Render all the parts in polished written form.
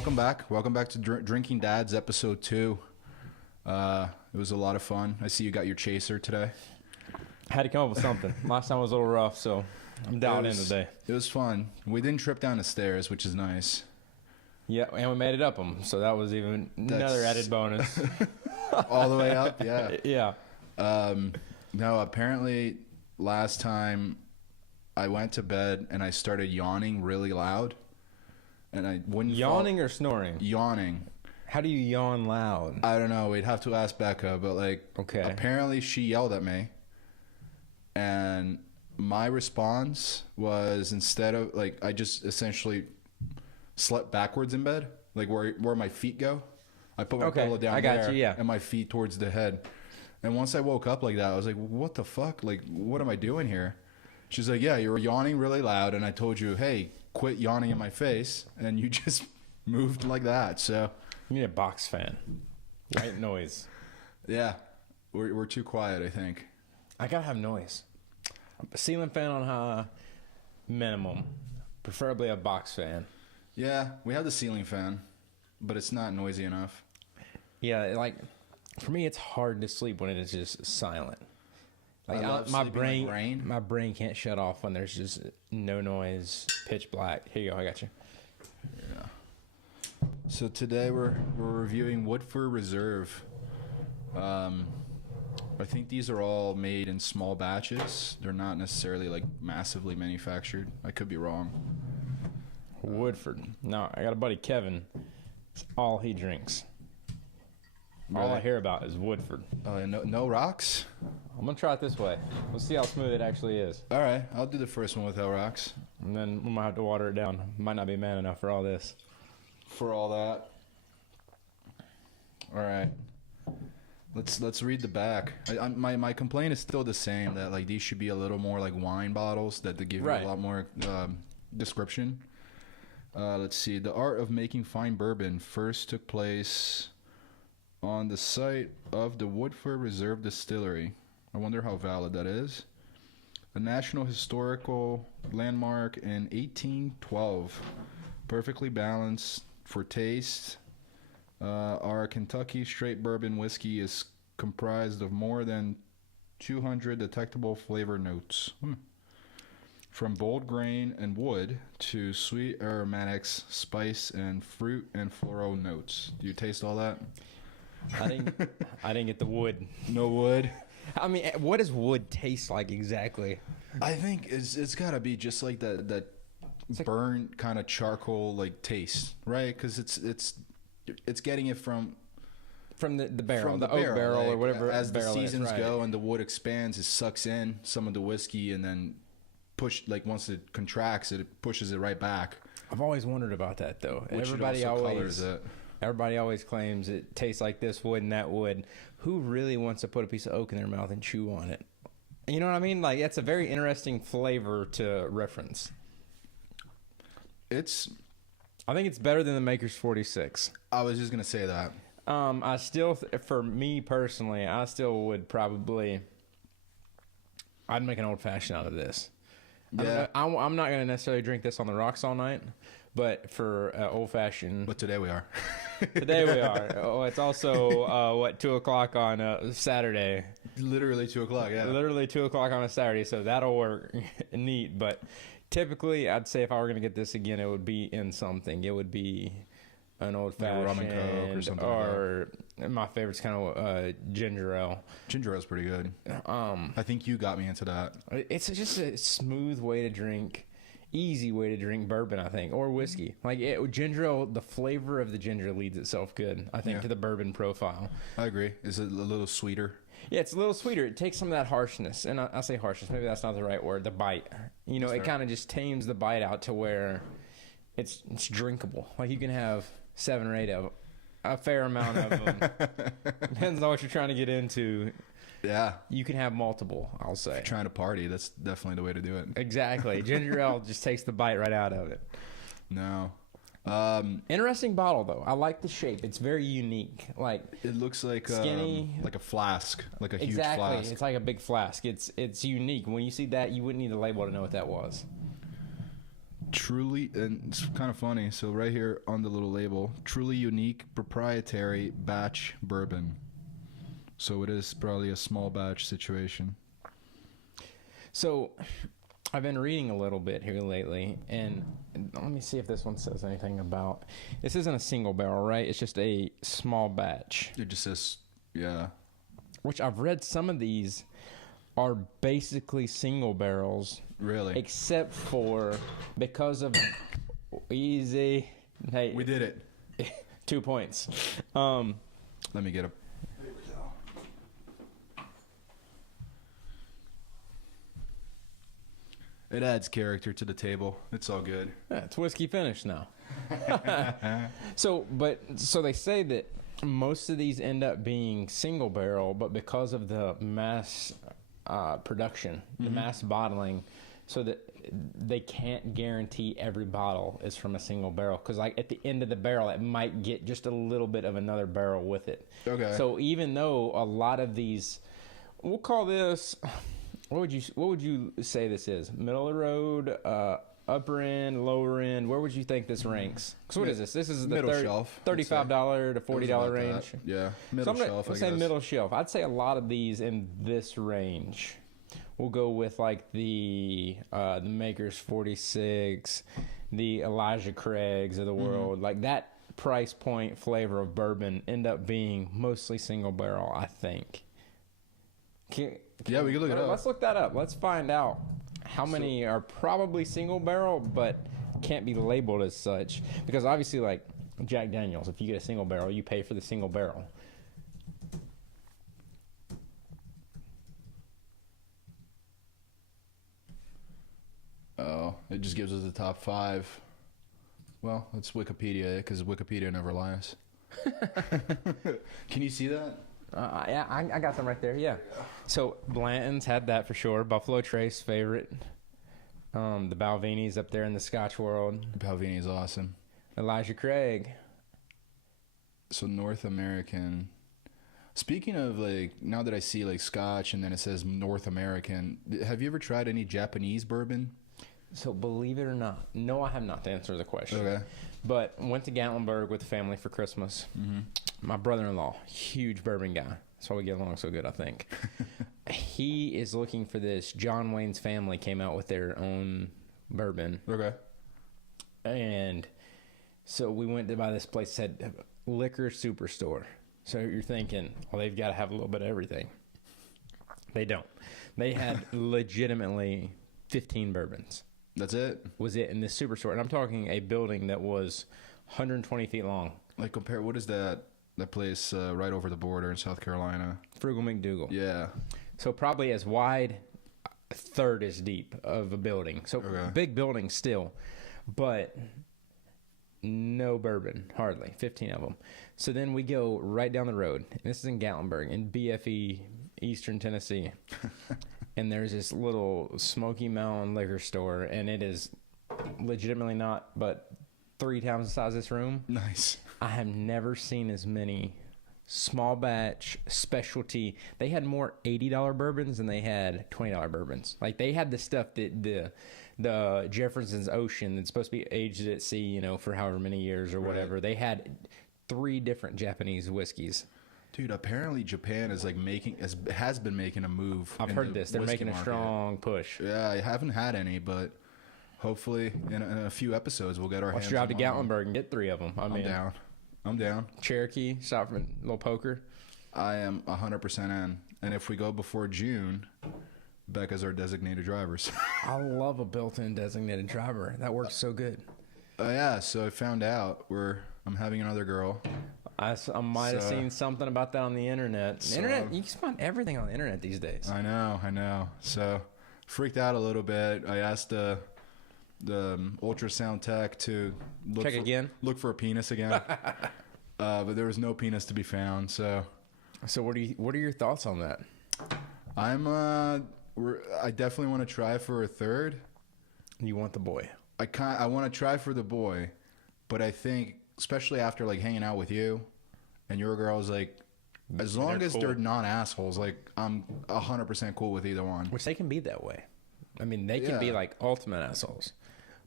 welcome back. Welcome back to Drinking Dads, episode 2. It was a lot of fun. I see you got your chaser today. Had to come up with something. Last time was a little rough, so I'm dialed in today. It was fun. We didn't trip down the stairs, which is nice. Yeah, and we made it up them, so that was even another added bonus. All the way up, yeah. Yeah. No, apparently last time I went to bed and I started yawning really loud. And I wouldn't Yawning or snoring? Yawning. How do you yawn loud? I don't know. We'd have to ask Becca, but Okay. apparently she yelled at me. And my response was, instead of I just essentially slept backwards in bed, like where my feet go. I put my pillow down there, yeah, and my feet towards the head. And once I woke up like that, I was like, what the fuck? Like, what am I doing here? She's like, yeah, you were yawning really loud, and I told you, hey, quit yawning in my face, and you just moved like that. So you need a box fan. White noise. Yeah, we're too quiet, I think. I gotta have noise. A ceiling fan on high, minimum. Preferably a box fan. Yeah, we have the ceiling fan, but it's not noisy enough. Yeah, for me, it's hard to sleep when it is just silent. My brain can't shut off when there's just no noise, pitch black. Here you go, I got you. Yeah. So today we're reviewing Woodford Reserve. I think these are all made in small batches. They're not necessarily massively manufactured. I could be wrong. Woodford. No, I got a buddy, Kevin. It's all he drinks. Really? All I hear about is Woodford. Oh, and no rocks? I'm going to try it this way. We'll see how smooth it actually is. All right, I'll do the first one without rocks. And then we might have to water it down. Might not be man enough for all this. For all that. All right. Let's read the back. My complaint is still the same, that these should be a little more like wine bottles, that they give you a lot more description. Let's see. The art of making fine bourbon first took place on the site of the Woodford Reserve Distillery. I wonder how valid that is. A National Historical Landmark in 1812. Perfectly balanced for taste. Our Kentucky straight bourbon whiskey is comprised of more than 200 detectable flavor notes. From bold grain and wood to sweet aromatics, spice, and fruit and floral notes. Do you taste all that? I didn't get the wood. No wood? I mean, what does wood taste like exactly? I think it's got to be just like that burnt kind of charcoal taste, right? Because it's getting it from the barrel, from the oak barrel or whatever. As the barrel seasons is, go and the wood expands, it sucks in some of the whiskey, and then once it contracts, it pushes it right back. I've always wondered about that though. Which everybody colors it. Everybody always claims it tastes like this wood and that wood. Who really wants to put a piece of oak in their mouth and chew on it? You know what I mean? That's a very interesting flavor to reference. I think it's better than the Maker's 46. I was just going to say that. I still, for me personally, I still would probably, I'd make an old fashioned out of this. Yeah. I'm not going to necessarily drink this on the rocks all night, but for old fashioned. But today we are. Today we are. Oh, it's also, 2 o'clock on Saturday. Literally 2 o'clock, yeah. Literally 2 o'clock on a Saturday, so that'll work neat. But typically, I'd say if I were going to get this again, it would be in something. It would be an old fashioned, rum and coke or something. Or my favorite's kind of ginger ale. Ginger ale's pretty good. I think you got me into that. It's just a smooth way to drink. Easy way to drink bourbon, I think, or whiskey. Ginger ale, the flavor of the ginger leads itself good, I think, to the bourbon profile. I agree. Is it a little sweeter? Yeah, it's a little sweeter. It takes some of that harshness, and I say harshness, maybe that's not the right word, the bite. It kind of just tames the bite out to where it's drinkable. You can have 7 or 8 of a fair amount of them. Depends on what you're trying to get into. Yeah. You can have multiple, I'll say. If you're trying to party, that's definitely the way to do it. Exactly. Ginger ale just takes the bite right out of it. No. Interesting bottle, though. I like the shape. It's very unique. It looks like skinny, like a flask, like a huge exactly. flask. It's like a big flask. It's unique. When you see that, you wouldn't need a label to know what that was. Truly, and it's kind of funny. So right here on the little label, truly unique proprietary batch bourbon. So it is probably a small batch situation. So I've been reading a little bit here lately, and let me see if this one says anything about. This isn't a single barrel, right? It's just a small batch. It just says, yeah. Which I've read some of these are basically single barrels. Really? Except for because of easy. Hey, We did it. 2 points. Let me get a. It adds character to the table. It's all good. Yeah, it's whiskey finish now. So they say that most of these end up being single barrel, but because of the mass production, the mass bottling, so that they can't guarantee every bottle is from a single barrel. Because like at the end of the barrel, it might get just a little bit of another barrel with it. Okay. So even though a lot of these, we'll call this. What would you say this is? Middle of the road, upper end, lower end. Where would you think this ranks? So what is this? This is the middle shelf. $35 to $40 range. That. Yeah, middle shelf. I'd say middle shelf. I'd say a lot of these in this range. We'll go with like the Maker's 46, the Elijah Craig's of the world. Like that price point flavor of bourbon end up being mostly single barrel, I think. Yeah, we can look it up. Let's look that up. Let's find out how many are probably single barrel, but can't be labeled as such. Because obviously, like Jack Daniels, if you get a single barrel, you pay for the single barrel. Oh, it just gives us the top 5. Well, it's Wikipedia, because Wikipedia never lies. Can you see that? Yeah, I got them right there. Yeah. So Blanton's had that for sure. Buffalo Trace favorite. The Balvini's up there in the Scotch world. Balvenie is awesome. Elijah Craig. So North American. Speaking of like, now that I see like Scotch and then it says North American, have you ever tried any Japanese bourbon? So believe it or not, no, I have not to answer the question. Okay. But went to Gatlinburg with the family for Christmas. Mm-hmm. My brother-in-law, huge bourbon guy. That's why we get along so good, I think. He is looking for this. John Wayne's family came out with their own bourbon. Okay. And so we went to buy this place, said liquor superstore. So you're thinking, well, they've got to have a little bit of everything. They don't. They had legitimately 15 bourbons. That's it? Was it in this superstore? And I'm talking a building that was 120 feet long. Like compare, what is that place right over the border in South Carolina? Frugal McDougal. Yeah. So probably as wide, a third as deep of a building. So big building still, but no bourbon, hardly, 15 of them. So then we go right down the road. And this is in Gatlinburg, in BFE, Eastern Tennessee. And there's this little Smoky Mountain liquor store, and it is legitimately not but 3 times the size of this room. Nice. I have never seen as many small batch specialty. They had more $80 bourbons than they had $20 bourbons. Like they had the stuff that the Jefferson's Ocean that's supposed to be aged at sea, you know, for however many years or whatever. Right. They had 3 different Japanese whiskeys. Dude, apparently Japan is like has been making a move. I've heard this. They're making a strong push. Yeah, I haven't had any, but hopefully in a few episodes we'll get our hands on them. Let's drive to Gatlinburg and get 3 of them. I'm down. Cherokee, stop for a little poker. I am 100% in. And if we go before June, Becca's our designated drivers. I love a built-in designated driver. That works so good. Yeah, so I found out I'm having another girl. I might have seen something about that on the internet. The internet, you can find everything on the internet these days. I know. So freaked out a little bit. I asked the ultrasound tech to look for a penis again. But there was no penis to be found. So what are your thoughts on that? I definitely want to try for a third. You want the boy? I want to try for the boy, but I think especially after like hanging out with you and your girls, like as long as they're not assholes, like I'm 100% cool with either one. Which they can be that way. I mean, they can be like ultimate assholes.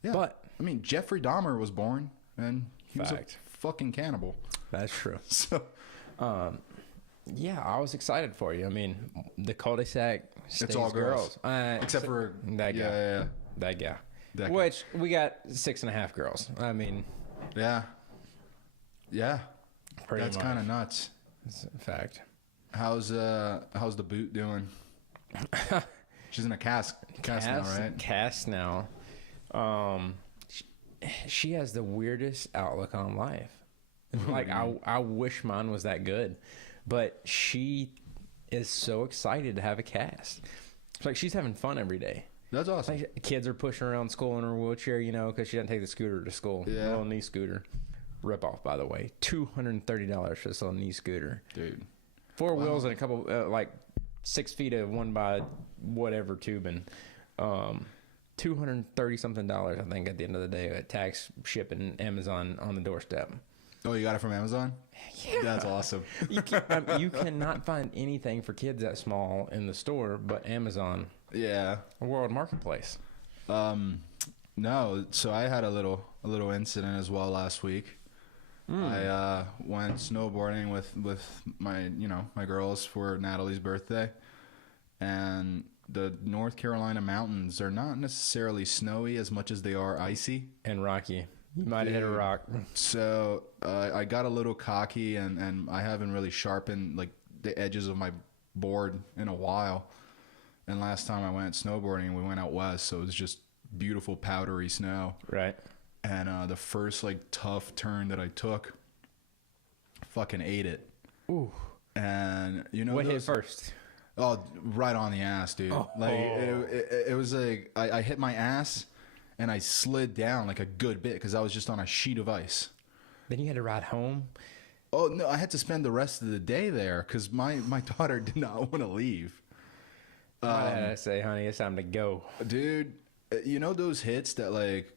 Yeah. But I mean, Jeffrey Dahmer was born, and he was a fucking cannibal. That's true. So, yeah, I was excited for you. I mean, the cul-de-sac stays it's all girls. Except for that guy. Yeah. That guy. That guy. Which, we got 6.5 girls. I mean... Yeah. Pretty That's kind of nuts. It's a fact. How's the boot doing? She's in a cast now, right? Cast now. She has the weirdest outlook on life. Like, I wish mine was that good. But she is so excited to have a cast. It's like she's having fun every day. That's awesome. Like, kids are pushing her around school in her wheelchair, you know, because she doesn't take the scooter to school. Yeah. Little knee scooter. Rip off, by the way. $230 for this little knee scooter. Dude. 4 wheels and a couple, 6 feet of 1x tubing. $230 something, I think, at the end of the day. Tax, shipping, Amazon on the doorstep. Oh, you got it from Amazon? Yeah. That's awesome. You cannot find anything for kids that small in the store but Amazon. Yeah. A world marketplace. No, so I had a little incident as well last week. I went snowboarding with my girls for Natalie's birthday, and the North Carolina mountains are not necessarily snowy as much as they are icy and rocky. You might have hit a rock. So I got a little cocky, and I haven't really sharpened like the edges of my board in a while. And last time I went snowboarding, we went out west, so it was just beautiful powdery snow. Right. And the first like tough turn that I took, fucking ate it. Ooh. And you know what hit first? Oh, right on the ass, dude. Oh. Like it was like I hit my ass, and I slid down like a good bit because I was just on a sheet of ice. Then you had to ride home? Oh no, I had to spend the rest of the day there because my daughter did not want to leave. I say, honey, it's time to go. Dude, you know those hits that like,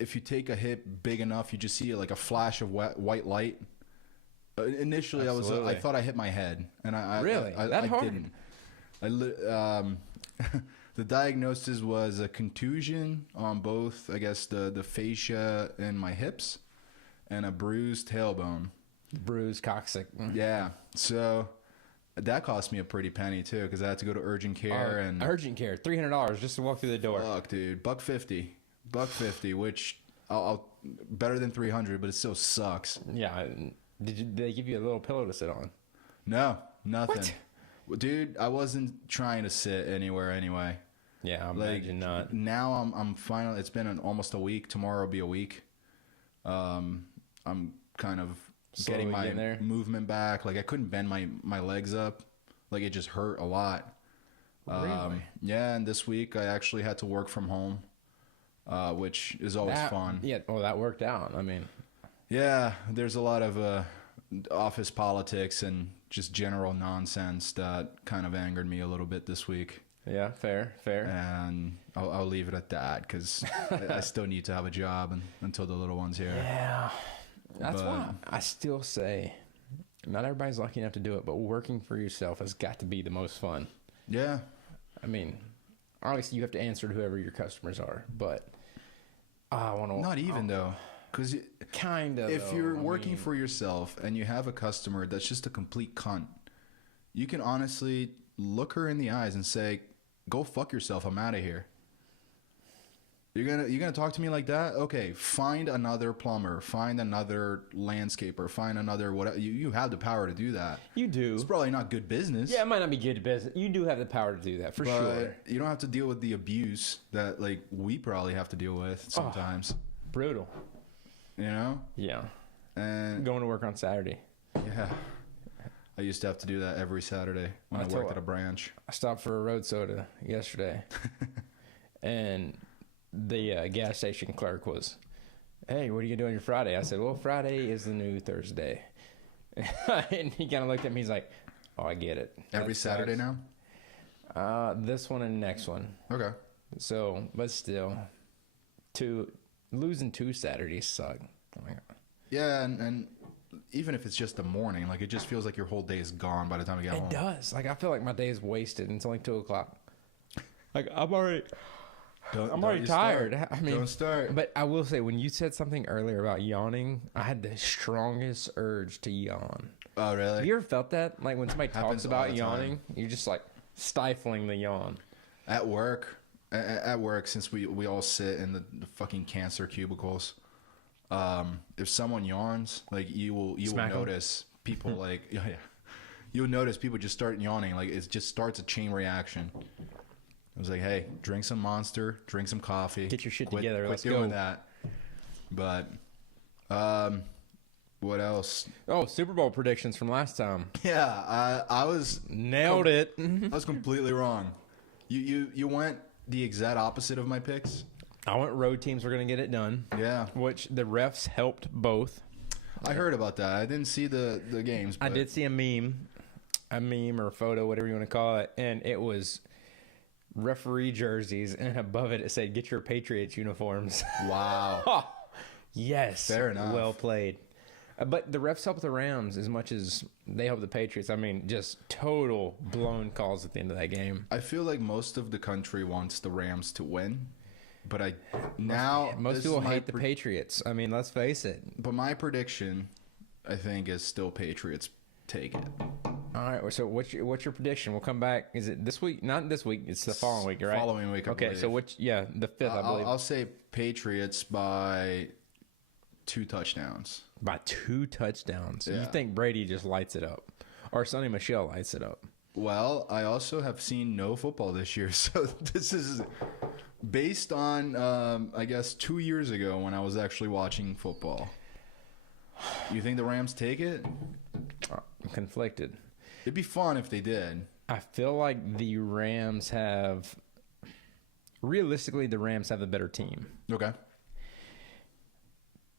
if you take a hit big enough, you just see like a flash of white light. Initially, Absolutely. I thought I hit my head, and I really I that hard. Didn't. The diagnosis was a contusion on both, I guess, the fascia in my hips, and a bruised tailbone. Bruised coccyx. Yeah, so that cost me a pretty penny too, because I had to go to urgent care and urgent care, $300 just to walk through the door. Fuck, dude, $150, which I'll better than 300, but it still sucks. Yeah. Did they give you a little pillow to sit on? No, nothing. What? Well, dude, I wasn't trying to sit anywhere anyway. Yeah, I imagine not. Now I'm finally. It's been almost a week. Tomorrow will be a week. I'm kind of Slowly getting my there. movement back. Like I couldn't bend my legs up. Like it just hurt a lot. Really? Yeah, and this week I actually had to work from home, which is always fun. Yeah, well, that worked out. I mean, yeah, there's a lot of office politics and just general nonsense that kind of angered me a little bit this week. Yeah, fair. And I'll leave it at that because I still need to have a job until the little one's here. Yeah, that's why I still say not everybody's lucky enough to do it, but working for yourself has got to be the most fun. Yeah. I mean, obviously you have to answer to whoever your customers are, but I want to... Not even, though. Because kind of. If you're working for yourself and you have a customer that's just a complete cunt, you can honestly look her in the eyes and say, go fuck yourself, I'm out of here. You're gonna talk to me like that? Okay, find another plumber, find another landscaper, find another whatever. You have the power to do that. You do. It's probably not good business. Yeah, it might not be good business. You do have the power to do that, for sure. You don't have to deal with the abuse that like we probably have to deal with sometimes. Brutal. You know? Yeah. And going to work on Saturday. Yeah. I used to have to do that every Saturday when I worked at a branch. I stopped for a road soda yesterday. And the gas station clerk was, hey, what are you going to do on your Friday? I said, well, Friday is the new Thursday. And he kind of looked at me. He's like, oh, I get it. Every Saturday now? This one and next one. Okay. So, but still, losing 2 Saturdays suck. Oh my God. Yeah, and even if it's just the morning, like it just feels like your whole day is gone by the time you get home. It does. Like I feel like my day is wasted and it's only 2:00. Like I'm already I'm already tired. I mean, don't start. But I will say, when you said something earlier about yawning, I had the strongest urge to yawn. Oh, really? Have you ever felt that? Like when somebody Happens talks about all the yawning, time. you're just like stifling the yawn. At work, since we all sit in the fucking cancer cubicles, if someone yawns, like you will notice people like you'll notice people just start yawning. Like it just starts a chain reaction. I was like, hey, drink some Monster, drink some coffee, Get your shit together. Quit Let's doing go. that. But what else? Oh, Super Bowl predictions from last time. Yeah, I was Nailed it. I was completely wrong. You went the exact opposite of my picks. I went road teams were going to get it done. Yeah, Which the refs helped both. I heard about that. I didn't see the games. But I did see a meme or photo, whatever you want to call it, and it was referee jerseys, and above it said, "Get your Patriots uniforms." Wow. Yes. Fair enough. Well played. But the refs help the Rams as much as they help the Patriots. I mean, just total blown calls at the end of that game. I feel like most of the country wants the Rams to win, but Most people hate the Patriots. I mean, let's face it. But my prediction, I think, is still Patriots take it. All right. So what's your prediction? We'll come back. Is it this week? Not this week. It's the following week, right? Following week. I Okay. believe. So the 5th, I believe. I'll say Patriots by 2 touchdowns. By 2 touchdowns. Yeah. You think Brady just lights it up, or Sonny Michel lights it up? Well, I also have seen no football this year, so this is based on, I guess, 2 years ago when I was actually watching football. You think the Rams take it? I'm conflicted. It'd be fun if they did. I feel like the Rams have, realistically, the Rams have the better team. Okay.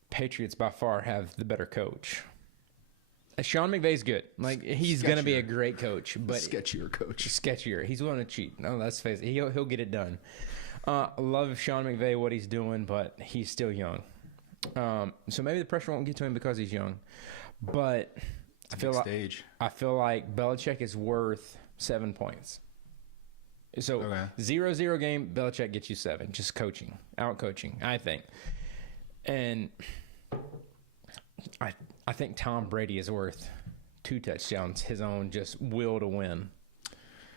Patriots by far have the better coach. Sean McVay's good. Like he's going to be a great coach, but sketchier coach. Sketchier. He's willing to cheat. No, let's face it. He'll get it done. Love Sean McVay, what he's doing, but he's still young. So maybe the pressure won't get to him because he's young. But I feel like Belichick is worth 7 points. So 0-0 game, Belichick gets you 7. Just coaching, out coaching, I think. And I think Tom Brady is worth 2 touchdowns. His own just will to win.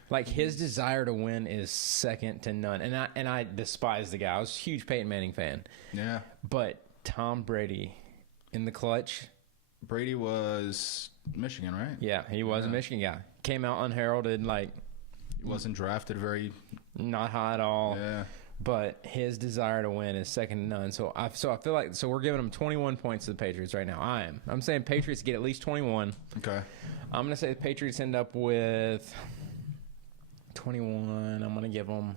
Like his desire to win is second to none. And I despise the guy. I was a huge Peyton Manning fan. Yeah. But Tom Brady in the clutch. Brady was Michigan, right? Yeah, he was a Michigan guy. Came out unheralded, like he wasn't drafted very not high at all. Yeah. But his desire to win is second to none. So I feel like we're giving him 21 points to the Patriots right now. I'm saying Patriots get at least 21. Okay. I'm gonna say the Patriots end up with 21. I'm gonna give them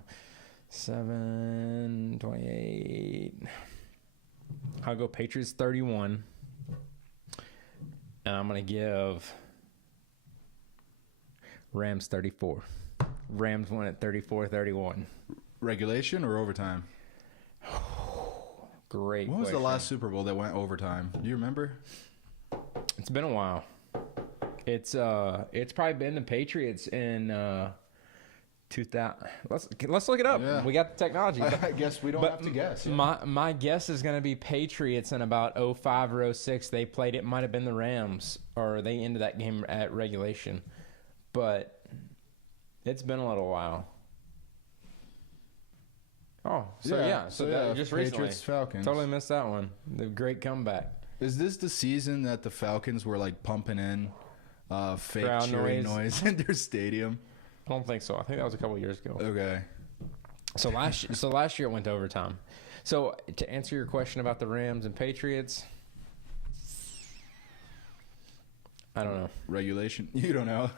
7, 28. I'll go Patriots 31. And I'm gonna give Rams 34. Rams won at 34-31. Regulation or overtime? Great. When was the last Super Bowl that went overtime? Do you remember? It's been a while. It's probably been the Patriots in 2000. Let's look it up. Yeah. We got the technology. I guess we don't have to guess. Yeah. My guess is going to be Patriots in about 05 or 06. They played it. Might have been the Rams, or they ended that game at regulation. But it's been a little while. Oh, so just recently. Patriots, Falcons. Totally missed that one. The great comeback. Is this the season that the Falcons were like pumping in fake Crowd cheering noise in their stadium? I don't think so. I think that was a couple years ago. Okay. So last year it went to overtime. So to answer your question about the Rams and Patriots, I don't know. Regulation? You don't know.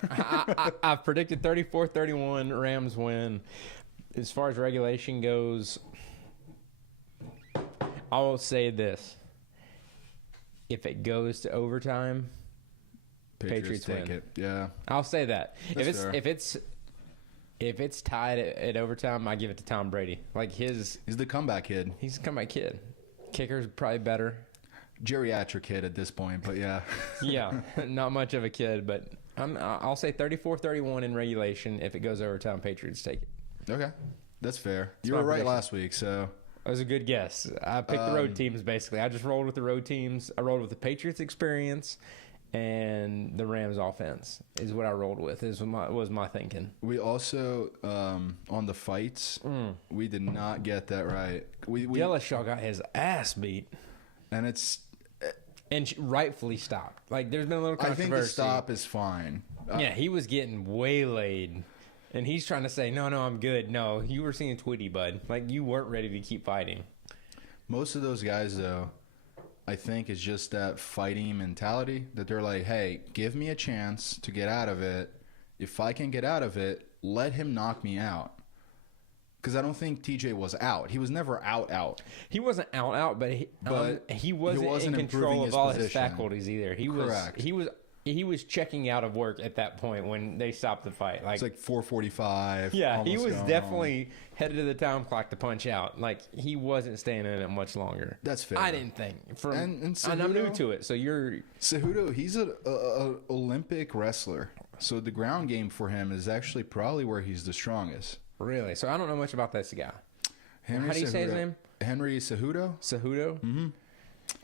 I've predicted 34-31 Rams win. As far as regulation goes, I will say this. If it goes to overtime, Patriots take win. it. Yeah. I'll say that. That's fair. If it's tied at overtime, I give it to Tom Brady. Like he's the comeback kid. He's a comeback kid. Kicker's probably better. Geriatric kid at this point, but yeah. Yeah, not much of a kid, but I'll say 34-31 in regulation. If it goes overtime, Patriots take it. Okay. That's fair. You were right last week, so that was a good guess. I picked the road teams basically. I just rolled with the road teams. I rolled with the Patriots experience and the Rams offense is what I rolled with. Was my thinking. We also on the fights, we did not get that right. We Dillashaw got his ass beat, and rightfully stopped. Like there's been a little controversy. I think the stop is fine. Yeah, he was getting waylaid. And he's trying to say, no, I'm good. No, you were seeing Twitty, bud. Like, you weren't ready to keep fighting. Most of those guys, though, I think it's just that fighting mentality that they're like, hey, give me a chance to get out of it. If I can get out of it, let him knock me out. Because I don't think TJ was out. He was never out. He wasn't out, but he wasn't in control of all his faculties either. Correct. He was checking out of work at that point when they stopped the fight. Like, it's like 4:45. Yeah, he was definitely headed to the time clock to punch out. Like, he wasn't staying in it much longer. That's fair. I didn't think. And I'm new to it, so you're... Cejudo, he's an Olympic wrestler. So the ground game for him is actually probably where he's the strongest. Really? So I don't know much about this guy. How do you say his name? Henry Cejudo? Cejudo? Mm-hmm.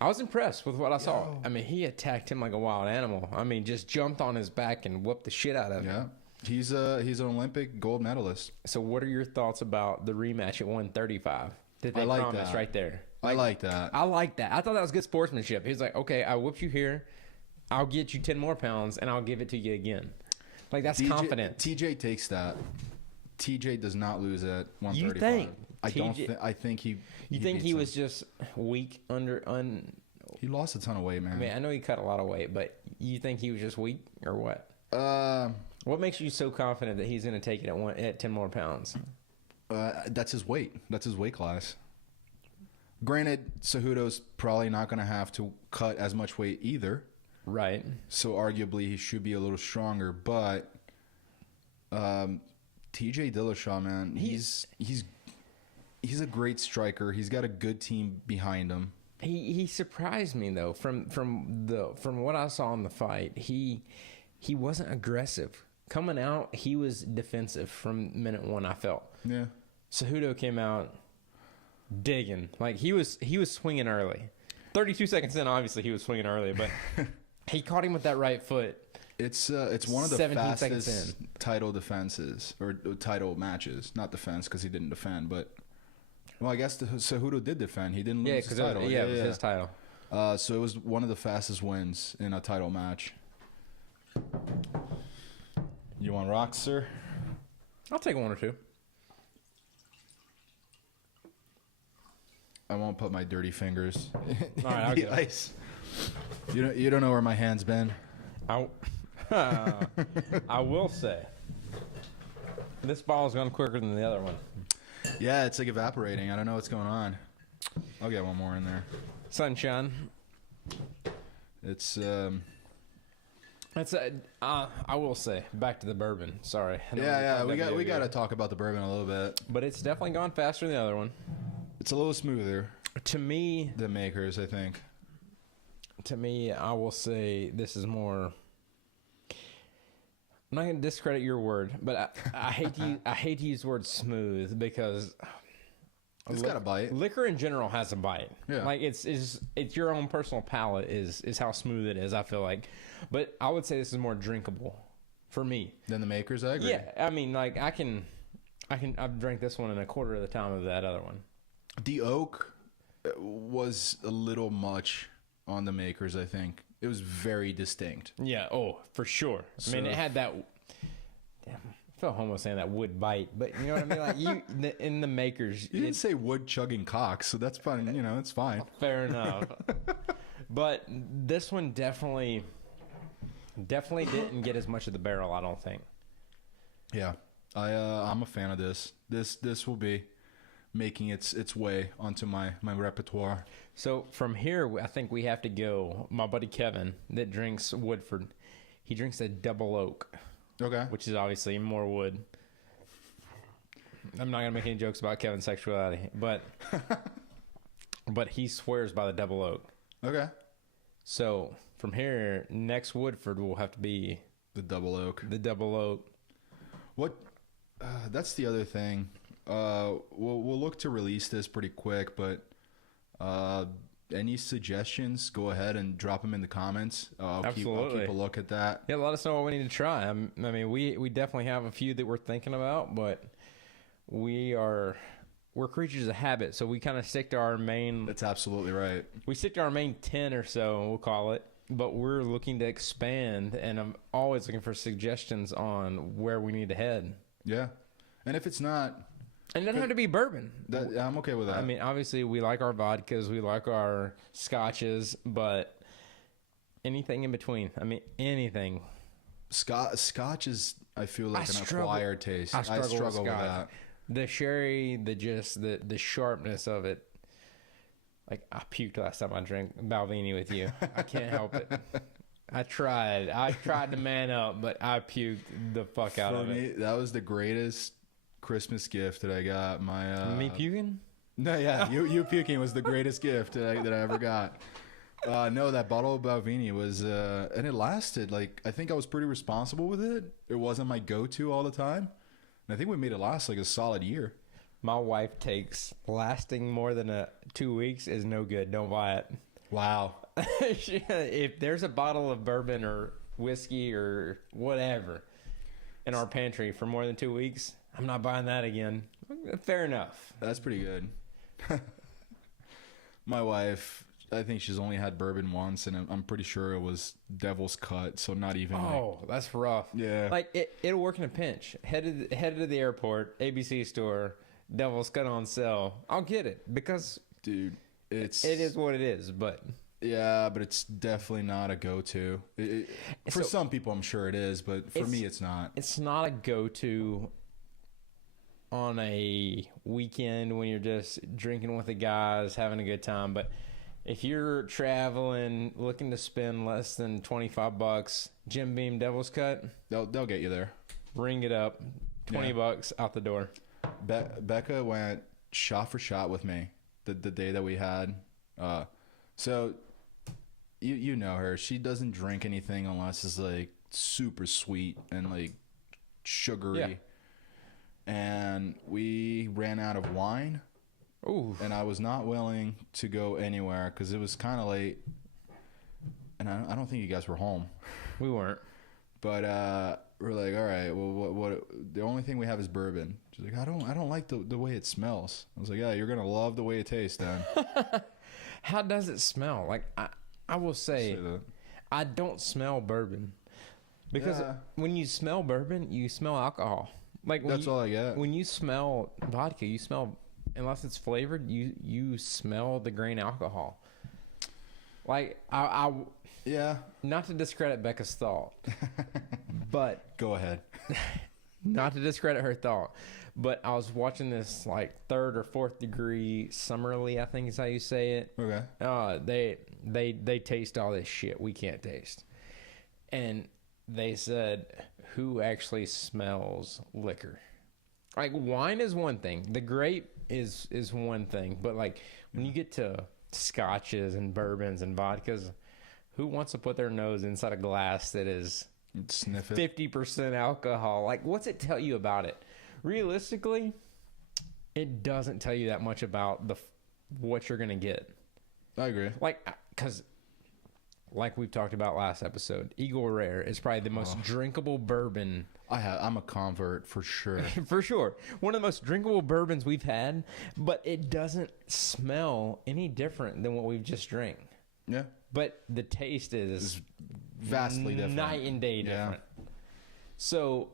I was impressed with what I saw. I mean, he attacked him like a wild animal. I mean, just jumped on his back and whooped the shit out of him. Yeah. He's an Olympic gold medalist. So what are your thoughts about the rematch at 135? Did they promise right there? I like that. I like that. I thought that was good sportsmanship. He's like, okay, I whooped you here. I'll get you 10 more pounds, and I'll give it to you again. Like, that's confident. TJ takes that. TJ does not lose at 135. You think? I think he... You think he was just weak He lost a ton of weight, man. I mean, I know he cut a lot of weight, but you think he was just weak or what? What makes you so confident that he's going to take it at 10 more pounds? That's his weight. That's his weight class. Granted, Cejudo's probably not going to have to cut as much weight either. Right. So arguably he should be a little stronger, but TJ Dillashaw, man, he's a great striker. He's got a good team behind him. He surprised me though. From what I saw in the fight, he wasn't aggressive. Coming out, he was defensive from minute one, I felt. Yeah. Cejudo came out digging. Like he was swinging early. 32 seconds in, obviously he was swinging early, but he caught him with that right foot. It's one of the fastest title defenses or title matches. Not defense because he didn't defend, but well, I guess Cejudo did defend. He didn't lose his title. It was his title. So it was one of the fastest wins in a title match. You want rocks, sir? I'll take one or two. I won't put my dirty fingers in All right, the ice. You don't know where my hand's been. I will say, this ball's gone quicker than the other one. Yeah, it's like evaporating. I don't know what's going on. I'll get one more in there. Sunshine. It's I will say, back to the bourbon. Sorry. Yeah. We got to talk about the bourbon a little bit. But it's definitely gone faster than the other one. It's a little smoother. To me, the Makers, I think. To me, I will say this is more. I'm not going to discredit your word, but I hate to use the word smooth because it's got a bite. Liquor in general has a bite. Yeah. Like it's your own personal palate is how smooth it is, I feel like. But I would say this is more drinkable for me than the Makers. I agree. Yeah, I mean, like I've drank this one in a quarter of the time of that other one. The oak was a little much on the Makers, I think. It was very distinct. Yeah, for sure. I mean, it had that... Damn, I feel homo saying that wood bite, but you know what I mean? Like, in the Makers... You didn't say wood chugging cock, so that's fine. You know, it's fine. Fair enough. But this one definitely didn't get as much of the barrel, I don't think. Yeah. I'm a fan of this. This will be making its way onto my repertoire. So from here, I think we have to go. My buddy Kevin that drinks Woodford, he drinks a double oak. Okay. Which is obviously more wood. I'm not gonna make any jokes about Kevin's sexuality, but he swears by the double oak. Okay. So from here, next Woodford will have to be the double oak. The double oak. What? That's the other thing. we'll look to release this pretty quick, but any suggestions, go ahead and drop them in the comments. I'll keep a look at that. Yeah, let us know what we need to try. I mean, we definitely have a few that we're thinking about, but we're creatures of habit, so we kind of stick to our main. That's absolutely right. We stick to our main 10 or so, we'll call it. But we're looking to expand, and I'm always looking for suggestions on where we need to head. Yeah, and if it's not, and it doesn't have to be bourbon. I'm okay with that. I mean, obviously, we like our vodkas, we like our scotches, but anything in between. I mean, anything. Scotch is, I feel like, an acquired taste. I struggle with that. The sherry, the sharpness of it. Like, I puked last time I drank Balvenie with you. I can't help it. I tried to man up, but I puked the fuck out of it. That was the greatest Christmas gift that I got. Me puking? No, yeah, you puking was the greatest gift that I ever got. No, that bottle of Balvenie was, and it lasted. Like, I think I was pretty responsible with it. It wasn't my go-to all the time. And I think we made it last like a solid year. My wife takes lasting more than 2 weeks is no good. Don't buy it. Wow. If there's a bottle of bourbon or whiskey or whatever in our pantry for more than 2 weeks, I'm not buying that again. Fair enough. That's pretty good. My wife, I think she's only had bourbon once, and I'm pretty sure it was Devil's Cut, so not even. Oh, that's rough. Yeah. Like, it'll work in a pinch. Headed to the airport, ABC store, Devil's Cut on sale. I'll get it because, dude, it is what it is. But yeah, but it's definitely not a go-to. For some people, I'm sure it is, but for me, it's not. It's not a go-to on a weekend when you're just drinking with the guys, having a good time. But if you're traveling, looking to spend less than $25, Jim Beam Devil's Cut, they'll get you there. Ring it up, $20 out the door. Becca went shot for shot with me the day that we had. So you know her. She doesn't drink anything unless it's like super sweet and like sugary. Yeah. And we ran out of wine. Ooh. And I was not willing to go anywhere because it was kind of late. And I don't think you guys were home. We weren't. But we're like, all right, well, what? The only thing we have is bourbon. She's like, I don't like the way it smells. I was like, yeah, you're gonna love the way it tastes then. How does it smell? Like, I will say I don't smell bourbon because when you smell bourbon, you smell alcohol. Like that's all I get. When you smell vodka, you smell, unless it's flavored, you smell the grain alcohol. Like yeah. Not to discredit Becca's thought, but go ahead. Not to discredit her thought, but I was watching this like 3rd or 4th degree Summerly, I think is how you say it. Okay. They taste all this shit we can't taste, and they said who actually smells liquor. Like, wine is one thing, the grape is one thing, but like when you get to scotches and bourbons and vodkas, who wants to put their nose inside a glass that is sniff it 50% alcohol? Like, what's it tell you about it? Realistically, it doesn't tell you that much about what you're gonna get. I agree. Like, because like we've talked about last episode, Eagle Rare is probably the most drinkable bourbon. I'm a convert for sure. For sure. One of the most drinkable bourbons we've had, but it doesn't smell any different than what we've just drank. Yeah. But the taste is vastly different. Night and day different. Yeah. So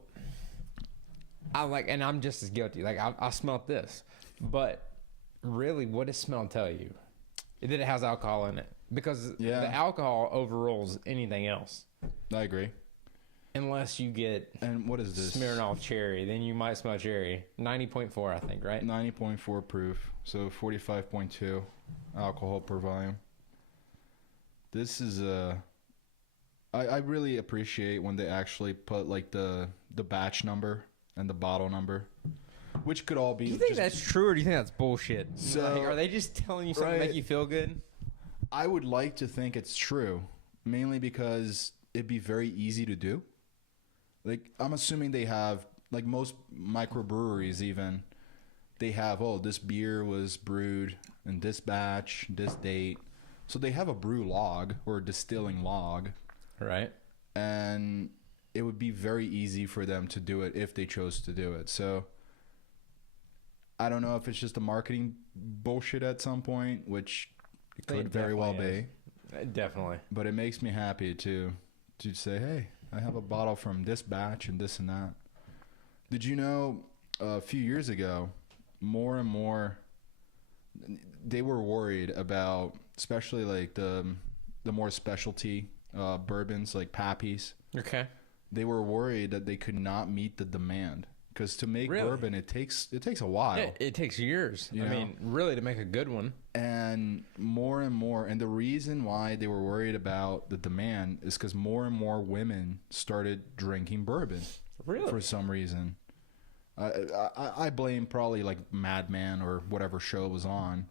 I like, and I'm just as guilty. Like, I smelled this, but really, what does smell tell you? That it has alcohol in it, because the alcohol overrules anything else. I agree. Unless you get and what is this Smirnoff Cherry, then you might smell cherry. 90.4, I think, right? 90.4 proof, so 45.2 alcohol per volume. This is I really appreciate when they actually put like the batch number and the bottle number, which could all be. Do you think that's true, or do you think that's bullshit? So, like, are they just telling you something to make you feel good? I would like to think it's true, mainly because it'd be very easy to do. Like, I'm assuming they have, like most microbreweries even, they have, oh, this beer was brewed in this batch, this date. So they have a brew log or a distilling log. Right. And it would be very easy for them to do it if they chose to do it. So I don't know if it's just a marketing bullshit at some point, which it could very well be. Definitely. But it makes me happy to say, hey, I have a bottle from this batch and this and that. Did you know a few years ago, more and more, they were worried about, especially like the more specialty bourbons like Pappy's. Okay. They were worried that they could not meet the demand. Because to make bourbon, it takes a while. Yeah, it takes years. You know? Mean, really, to make a good one. And more and more, and the reason why they were worried about the demand is because more and more women started drinking bourbon. Really? For some reason. I blame probably like Mad Men or whatever show was on.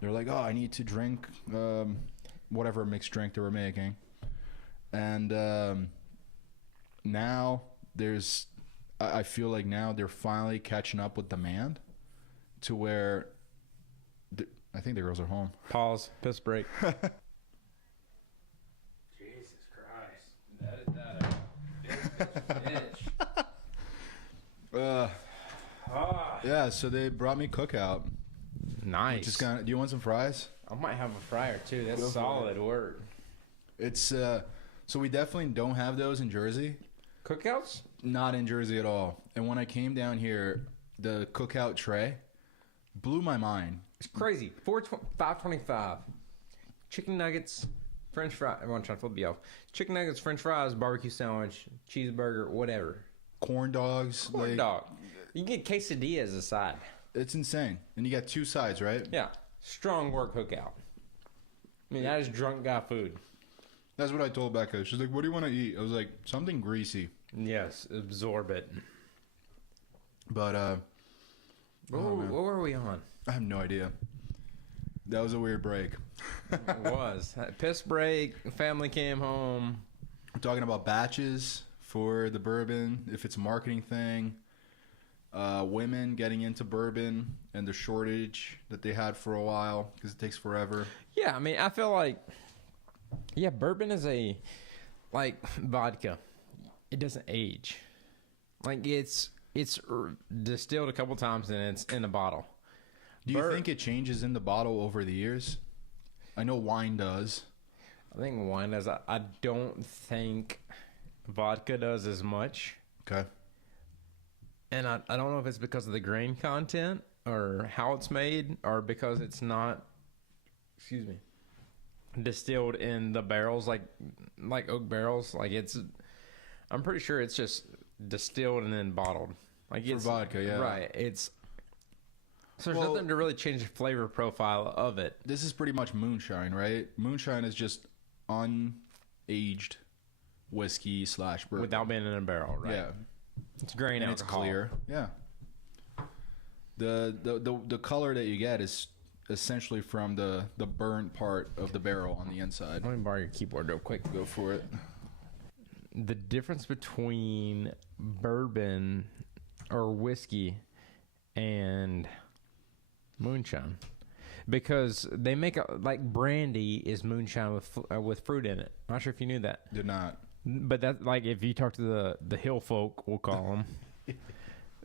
They're like, oh, I need to drink whatever mixed drink they were making. And now there's... I feel like now they're finally catching up with demand to where I think the girls are home. Pause. Piss break. Jesus Christ. That is bitch. Yeah, so they brought me Cookout. Nice. Just kind of, do you want some fries? I might have a fryer too. That's solid work. It's so we definitely don't have those in Jersey. Cookouts? Not in Jersey at all. And when I came down here, the Cookout tray blew my mind. It's crazy. $5.25. Chicken nuggets, French fries. I'm trying to flip you off. Chicken nuggets, French fries, barbecue sandwich, cheeseburger, whatever. Corn dogs. Corn dog. You can get quesadilla as a side. It's insane. And you got two sides, right? Yeah. Strong work Cookout. I mean, that is drunk guy food. That's what I told Becca. She's like, what do you want to eat? I was like, something greasy. Yes, absorb it. But, what were we on? I have no idea. That was a weird break. It was. Piss break, family came home. We're talking about batches for the bourbon, if it's a marketing thing. Women getting into bourbon and the shortage that they had for a while because it takes forever. Yeah, I mean, I feel like, yeah, bourbon is like vodka. It doesn't age. Like it's distilled a couple times and it's in a bottle. Do you think it changes in the bottle over the years? I know wine does. I think wine does. I don't think vodka does as much. Okay. And I don't know if it's because of the grain content or how it's made or because it's not, distilled in the barrels like oak barrels. Like I'm pretty sure it's just distilled and then bottled. Like for vodka, yeah. Right. So there's nothing to really change the flavor profile of it. This is pretty much moonshine, right? Moonshine is just unaged whiskey / bourbon. Without being in a barrel, right? Yeah. It's grain and alcohol. It's clear. Yeah. The color that you get is essentially from the burnt part of the barrel on the inside. Let me borrow your keyboard real quick. Go for it. The difference between bourbon or whiskey and moonshine, because they make like brandy is moonshine with fruit in it. I'm not sure if you knew that. Did not. But that, like, if you talk to the hill folk, we'll call them,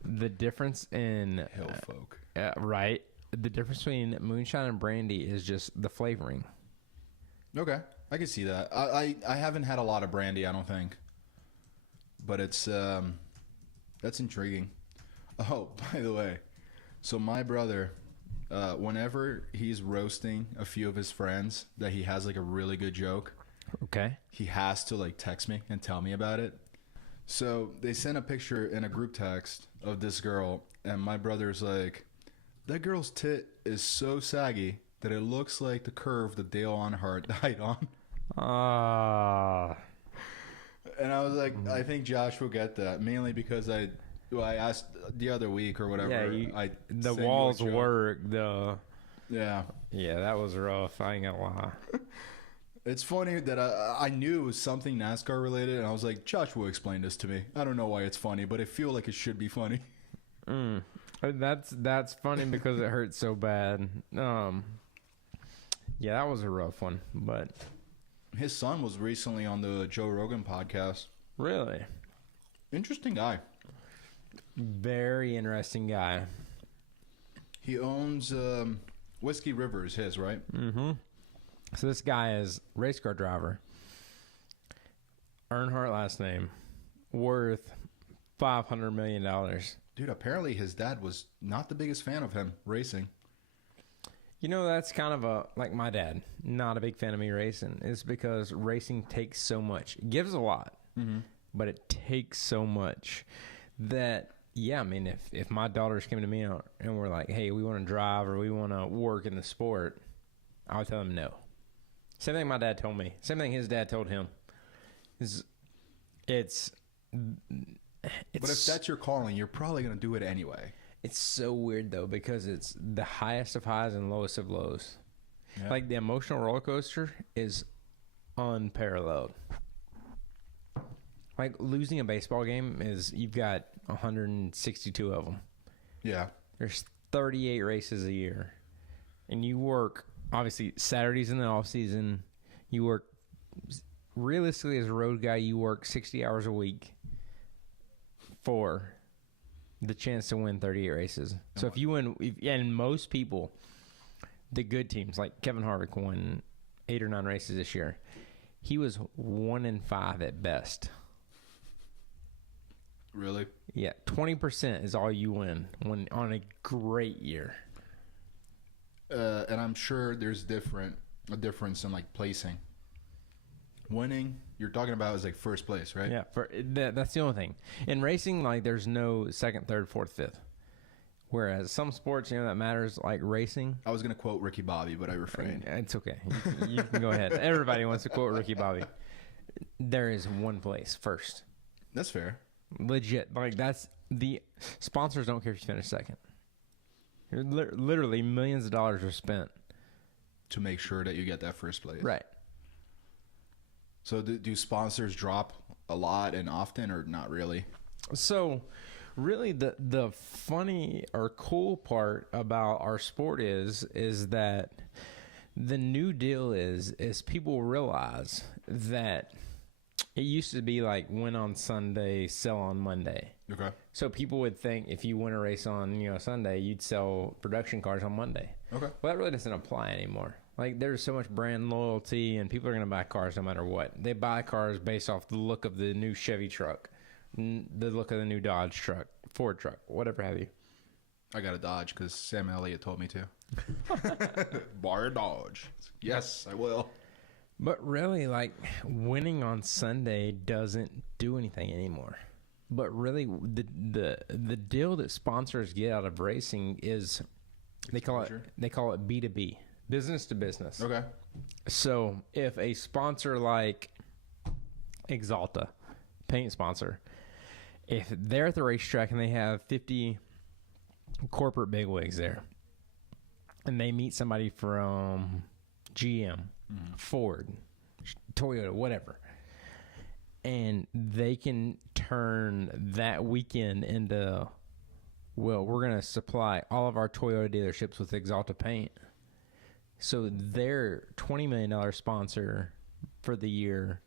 the difference in hill folk, right? The difference between moonshine and brandy is just the flavoring. Okay, I can see that. I haven't had a lot of brandy, I don't think, but it's that's intriguing. Oh, by the way, so my brother, whenever he's roasting a few of his friends that he has like a really good joke. Okay. He has to like text me and tell me about it. So they sent a picture in a group text of this girl, and my brother's like, that girl's tit is so saggy that it looks like the curve that Dale Earnhardt died on. And I was like, I think Josh will get that, mainly because I asked the other week or whatever. Yeah, the walls work. Yeah, that was rough. I ain't gonna lie. It's funny that I knew it was something NASCAR related, and I was like, Josh will explain this to me. I don't know why it's funny, but I feel like it should be funny. That's funny because it hurts so bad. Yeah, that was a rough one, but His son was recently on the Joe Rogan podcast. really, Interesting guy. very interesting guy. He owns Whiskey River is his, right? Mm-hmm. So this guy is race car driver. Earnhardt last name, worth $500 million. Dude, apparently his dad was not the biggest fan of him racing. You know, that's kind of like my dad, not a big fan of me racing. It's because racing takes so much. It gives a lot, but it takes so much that, yeah, I mean, if my daughters came to me and were like, hey, we want to drive or we want to work in the sport, I would tell them no. Same thing my dad told me. Same thing his dad told him. It's But if that's your calling, you're probably going to do it anyway. It's so weird, though, because it's the highest of highs and lowest of lows. Yeah. Like, the emotional roller coaster is unparalleled. Like, losing a baseball game is, you've got 162 of them. Yeah. There's 38 races a year. And you work, obviously, Saturdays in the off season. You work, realistically, as a road guy, you work 60 hours a week for the chance to win 38 races. So if you win, and most people, the good teams, like Kevin Harvick won 8 or 9 races this year. He was 1-5 at best. Really? Yeah, 20% is all you win when on a great year. And I'm sure there's a difference in like placing. Winning, you're talking about is like first place, right? Yeah, that's the only thing. In racing, like there's no second, third, fourth, fifth. Whereas some sports, that matters, like racing. I was going to quote Ricky Bobby, but I refrained. It's okay. You can go ahead. Everybody wants to quote Ricky Bobby. There is one place first. That's fair. Legit. Like that's the sponsors don't care if you finish second. Literally millions of dollars are spent to make sure that you get that first place. Right. So do sponsors drop a lot and often or not really? So really the funny or cool part about our sport is that the new deal is people realize that it used to be like win on Sunday, sell on Monday. Okay. So people would think if you win a race on Sunday, you'd sell production cars on Monday. Okay. Well, that really doesn't apply anymore. Like, there's so much brand loyalty, and people are going to buy cars no matter what. They buy cars based off the look of the new Chevy truck, the look of the new Dodge truck, Ford truck, whatever have you. I got a Dodge because Sam Elliott told me to. Bar a Dodge. Yes, I will. But really, like, winning on Sunday doesn't do anything anymore. But really, the deal that sponsors get out of racing is they call it B2B. Business to business. Okay. So if a sponsor like Axalta, paint sponsor, if they're at the racetrack and they have 50 corporate bigwigs there, and they meet somebody from GM, Ford, Toyota, whatever, and they can turn that weekend into, well, we're going to supply all of our Toyota dealerships with Axalta paint. So their $20 million sponsor for the year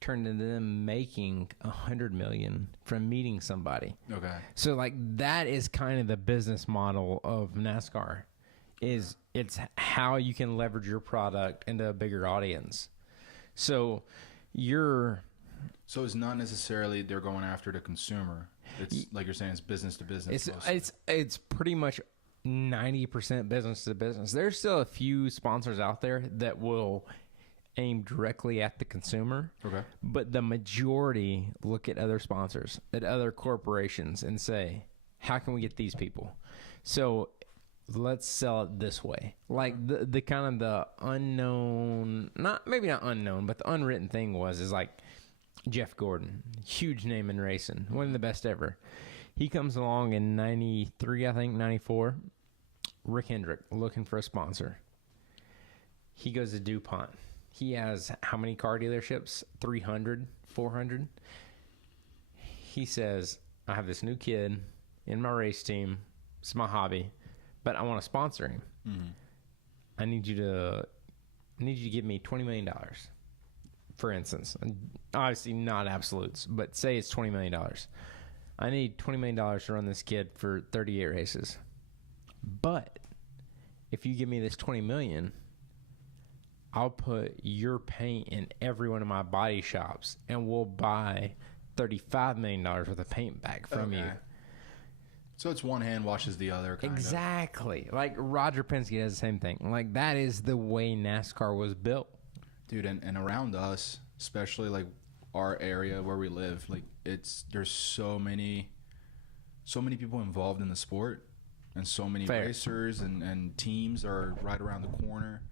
turned into them making $100 million from meeting somebody. Okay. So like that is kind of the business model of NASCAR. It's how you can leverage your product into a bigger audience. So it's not necessarily they're going after the consumer. It's like you're saying, it's business to business. It's pretty much 90% business to business. There's still a few sponsors out there that will aim directly at the consumer. Okay. But the majority look at other sponsors, at other corporations, and say, how can we get these people? So let's sell it this way. Like the kind of the unknown, maybe not unknown, but the unwritten thing is like Jeff Gordon, huge name in racing, one of the best ever. He comes along in 93, I think, 94. Rick Hendrick looking for a sponsor. He goes to DuPont. He has how many car dealerships? 300, 400. He says, I have this new kid in my race team. It's my hobby, but I want to sponsor him. Mm-hmm. I need you to give me $20 million, for instance. And obviously not absolutes, but say it's $20 million. I need $20 million to run this kid for 38 races. But if you give me this $20 million, I'll put your paint in every one of my body shops, and we'll buy $35 million worth of paint back from you. So it's one hand washes the other, kind Exactly. Like Roger Penske does the same thing. Like, that is the way NASCAR was built. Dude, and around us, especially like our area where we live, like there's so many people involved in the sport, and so many racers and teams are right around the corner.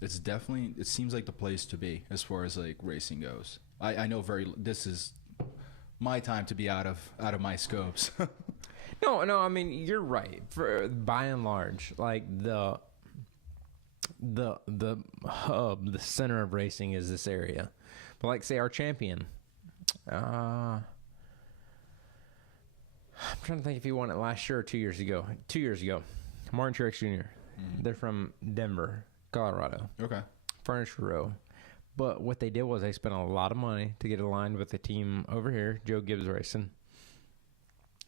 It seems like the place to be as far as like racing goes. I know this is my time to be out of my scopes. No, I mean, you're right. By and large, like the hub, the center of racing is this area. But like, say, our champion, I'm trying to think if he won it last year or 2 years ago. 2 years ago, Martin Truex Jr. They're from Denver, Colorado. Okay. Furniture Row. But what they did was they spent a lot of money to get aligned with the team over here, Joe Gibbs Racing.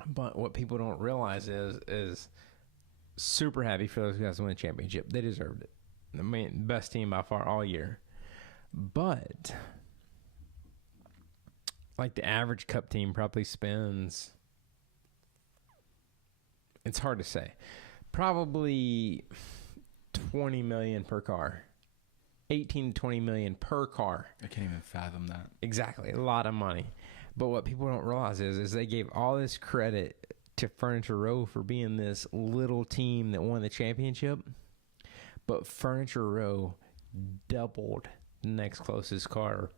But what people don't realize is super happy for those guys to win the championship. They deserved it. I mean, best team by far all year. But like, the average Cup team probably spends, it's hard to say, probably $20 million per car. 18 to 20 million per car. I can't even fathom that. Exactly. A lot of money. But what people don't realize is they gave all this credit to Furniture Row for being this little team that won the championship. But Furniture Row doubled the next closest car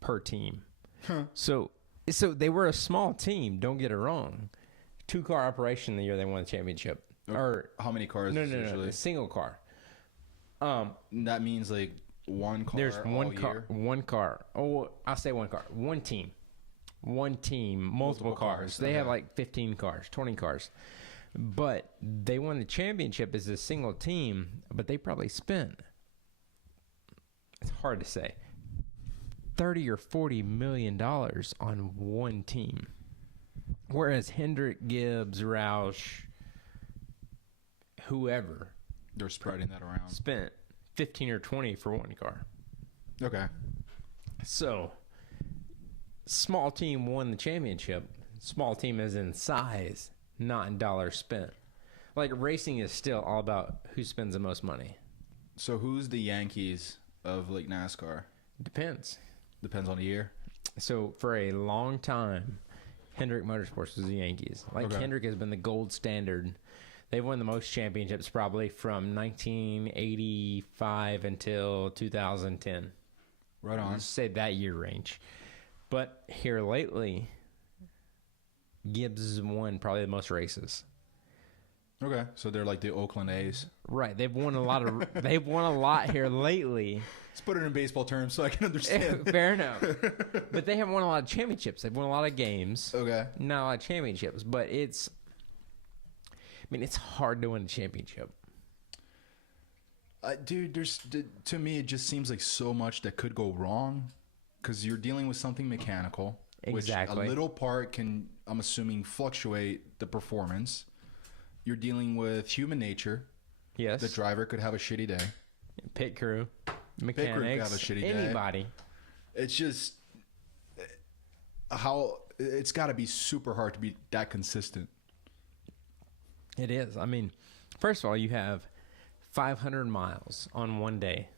per team. Huh. So they were a small team, don't get it wrong. 2-car operation the year they won the championship. Or how many cars? No, usually? a single car. That means like one car. There's one all car. year? One car. Oh, I'll say one car. One team. Multiple cars. They have like 15 cars, 20 cars. But they won the championship as a single team, but they probably spent, it's hard to say, 30 or 40 million dollars on one team. Whereas Hendrick, Gibbs, Roush, whoever, they're spreading that around. spent 15 or 20 for one car. Okay. So, small team won the championship. Small team is in size, not in dollars spent. Like, racing is still all about who spends the most money. So who's the Yankees of like NASCAR? Depends. Depends on the year. So, for a long time, Hendrick Motorsports was the Yankees. Like, Okay. Hendrick has been the gold standard. They've won the most championships probably from 1985 until 2010. Right on. Let's say that year range. But here lately, Gibbs has won probably the most races. Okay, so they're like the Oakland A's. Right, they've won a lot here lately. Let's put it in baseball terms so I can understand. Fair enough. But they haven't won a lot of championships. They've won a lot of games. Okay. Not a lot of championships, but it's hard to win a championship. Dude, to me, it just seems like so much that could go wrong because you're dealing with something mechanical. Exactly. Which a little part can, I'm assuming, fluctuate the performance. You're dealing with human nature. Yes. The driver could have a shitty day. Pit crew, mechanics, could have a shitty day. anybody. It's just it's got to be super hard to be that consistent. It is. I mean, first of all, you have 500 miles on one day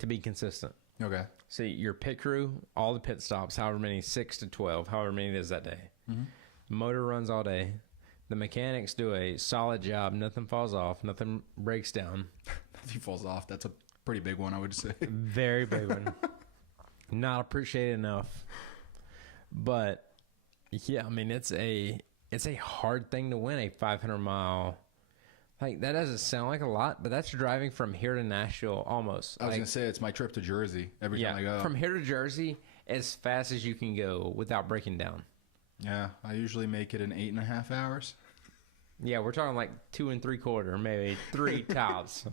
to be consistent. Okay. So your pit crew, all the pit stops, however many, 6 to 12, however many it is that day. Mm-hmm. Motor runs all day. The mechanics do a solid job. Nothing falls off. Nothing breaks down. Nothing falls off. That's a pretty big one, I would say. Very big one. Not appreciated enough. But, yeah, I mean, it's a hard thing to win, a 500-mile. Like, that doesn't sound like a lot, but that's driving from here to Nashville almost. I was going to say, it's my trip to Jersey every time I go. From here to Jersey as fast as you can go without breaking down. Yeah, I usually make it in 8.5 hours. Yeah, we're talking like 2 3/4, maybe 3 tops.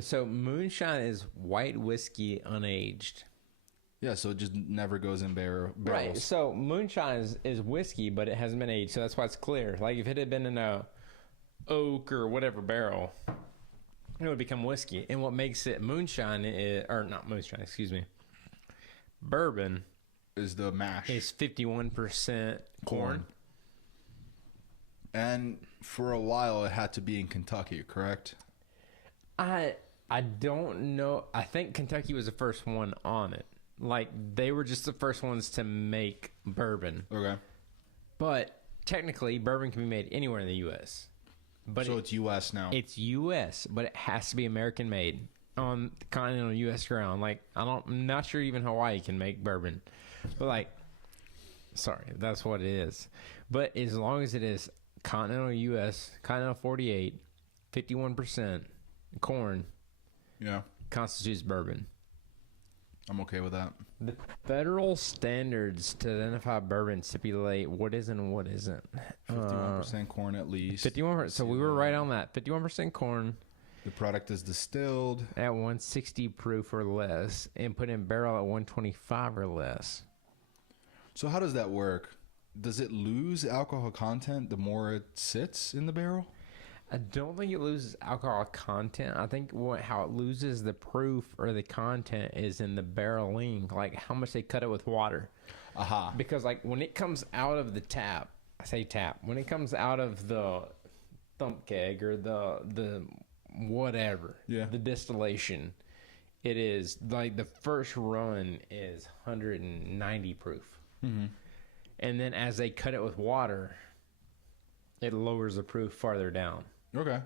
So moonshine is white whiskey unaged. Yeah, so it just never goes in barrels. Right. So moonshine is whiskey, but it hasn't been aged, so that's why it's clear. Like if it had been in a oak or whatever barrel, it would become whiskey. And what makes it moonshine or not moonshine, excuse me, bourbon Is the mash. is 51% corn. And for a while, it had to be in Kentucky, correct? I don't know. I think Kentucky was the first one on it. Like they were just the first ones to make bourbon. Okay. But technically, bourbon can be made anywhere in the U.S. But So it's U.S. now. It's U.S., but it has to be American made on the continental U.S. ground. Like I'm not sure even Hawaii can make bourbon, but like, sorry, that's what it is. But as long as it is continental U.S., continental 48, 51% corn, Yeah. constitutes bourbon. I'm okay with that. The federal standards to identify bourbon stipulate what is and what isn't. 51% corn at least. 51%. So we were right on that. 51% corn The product is distilled. at 160 proof or less and put in barrel at 125 or less. So how does that work? Does it lose alcohol content the more it sits in the barrel? I don't think it loses alcohol content. I think how it loses the proof or the content is in the barreling, like how much they cut it with water. Aha. Because like when it comes out of the tap, I say tap, when it comes out of the thump keg or the whatever, the distillation, it is like the first run is 190 proof. Mm-hmm. And then as they cut it with water, it lowers the proof farther down. Okay.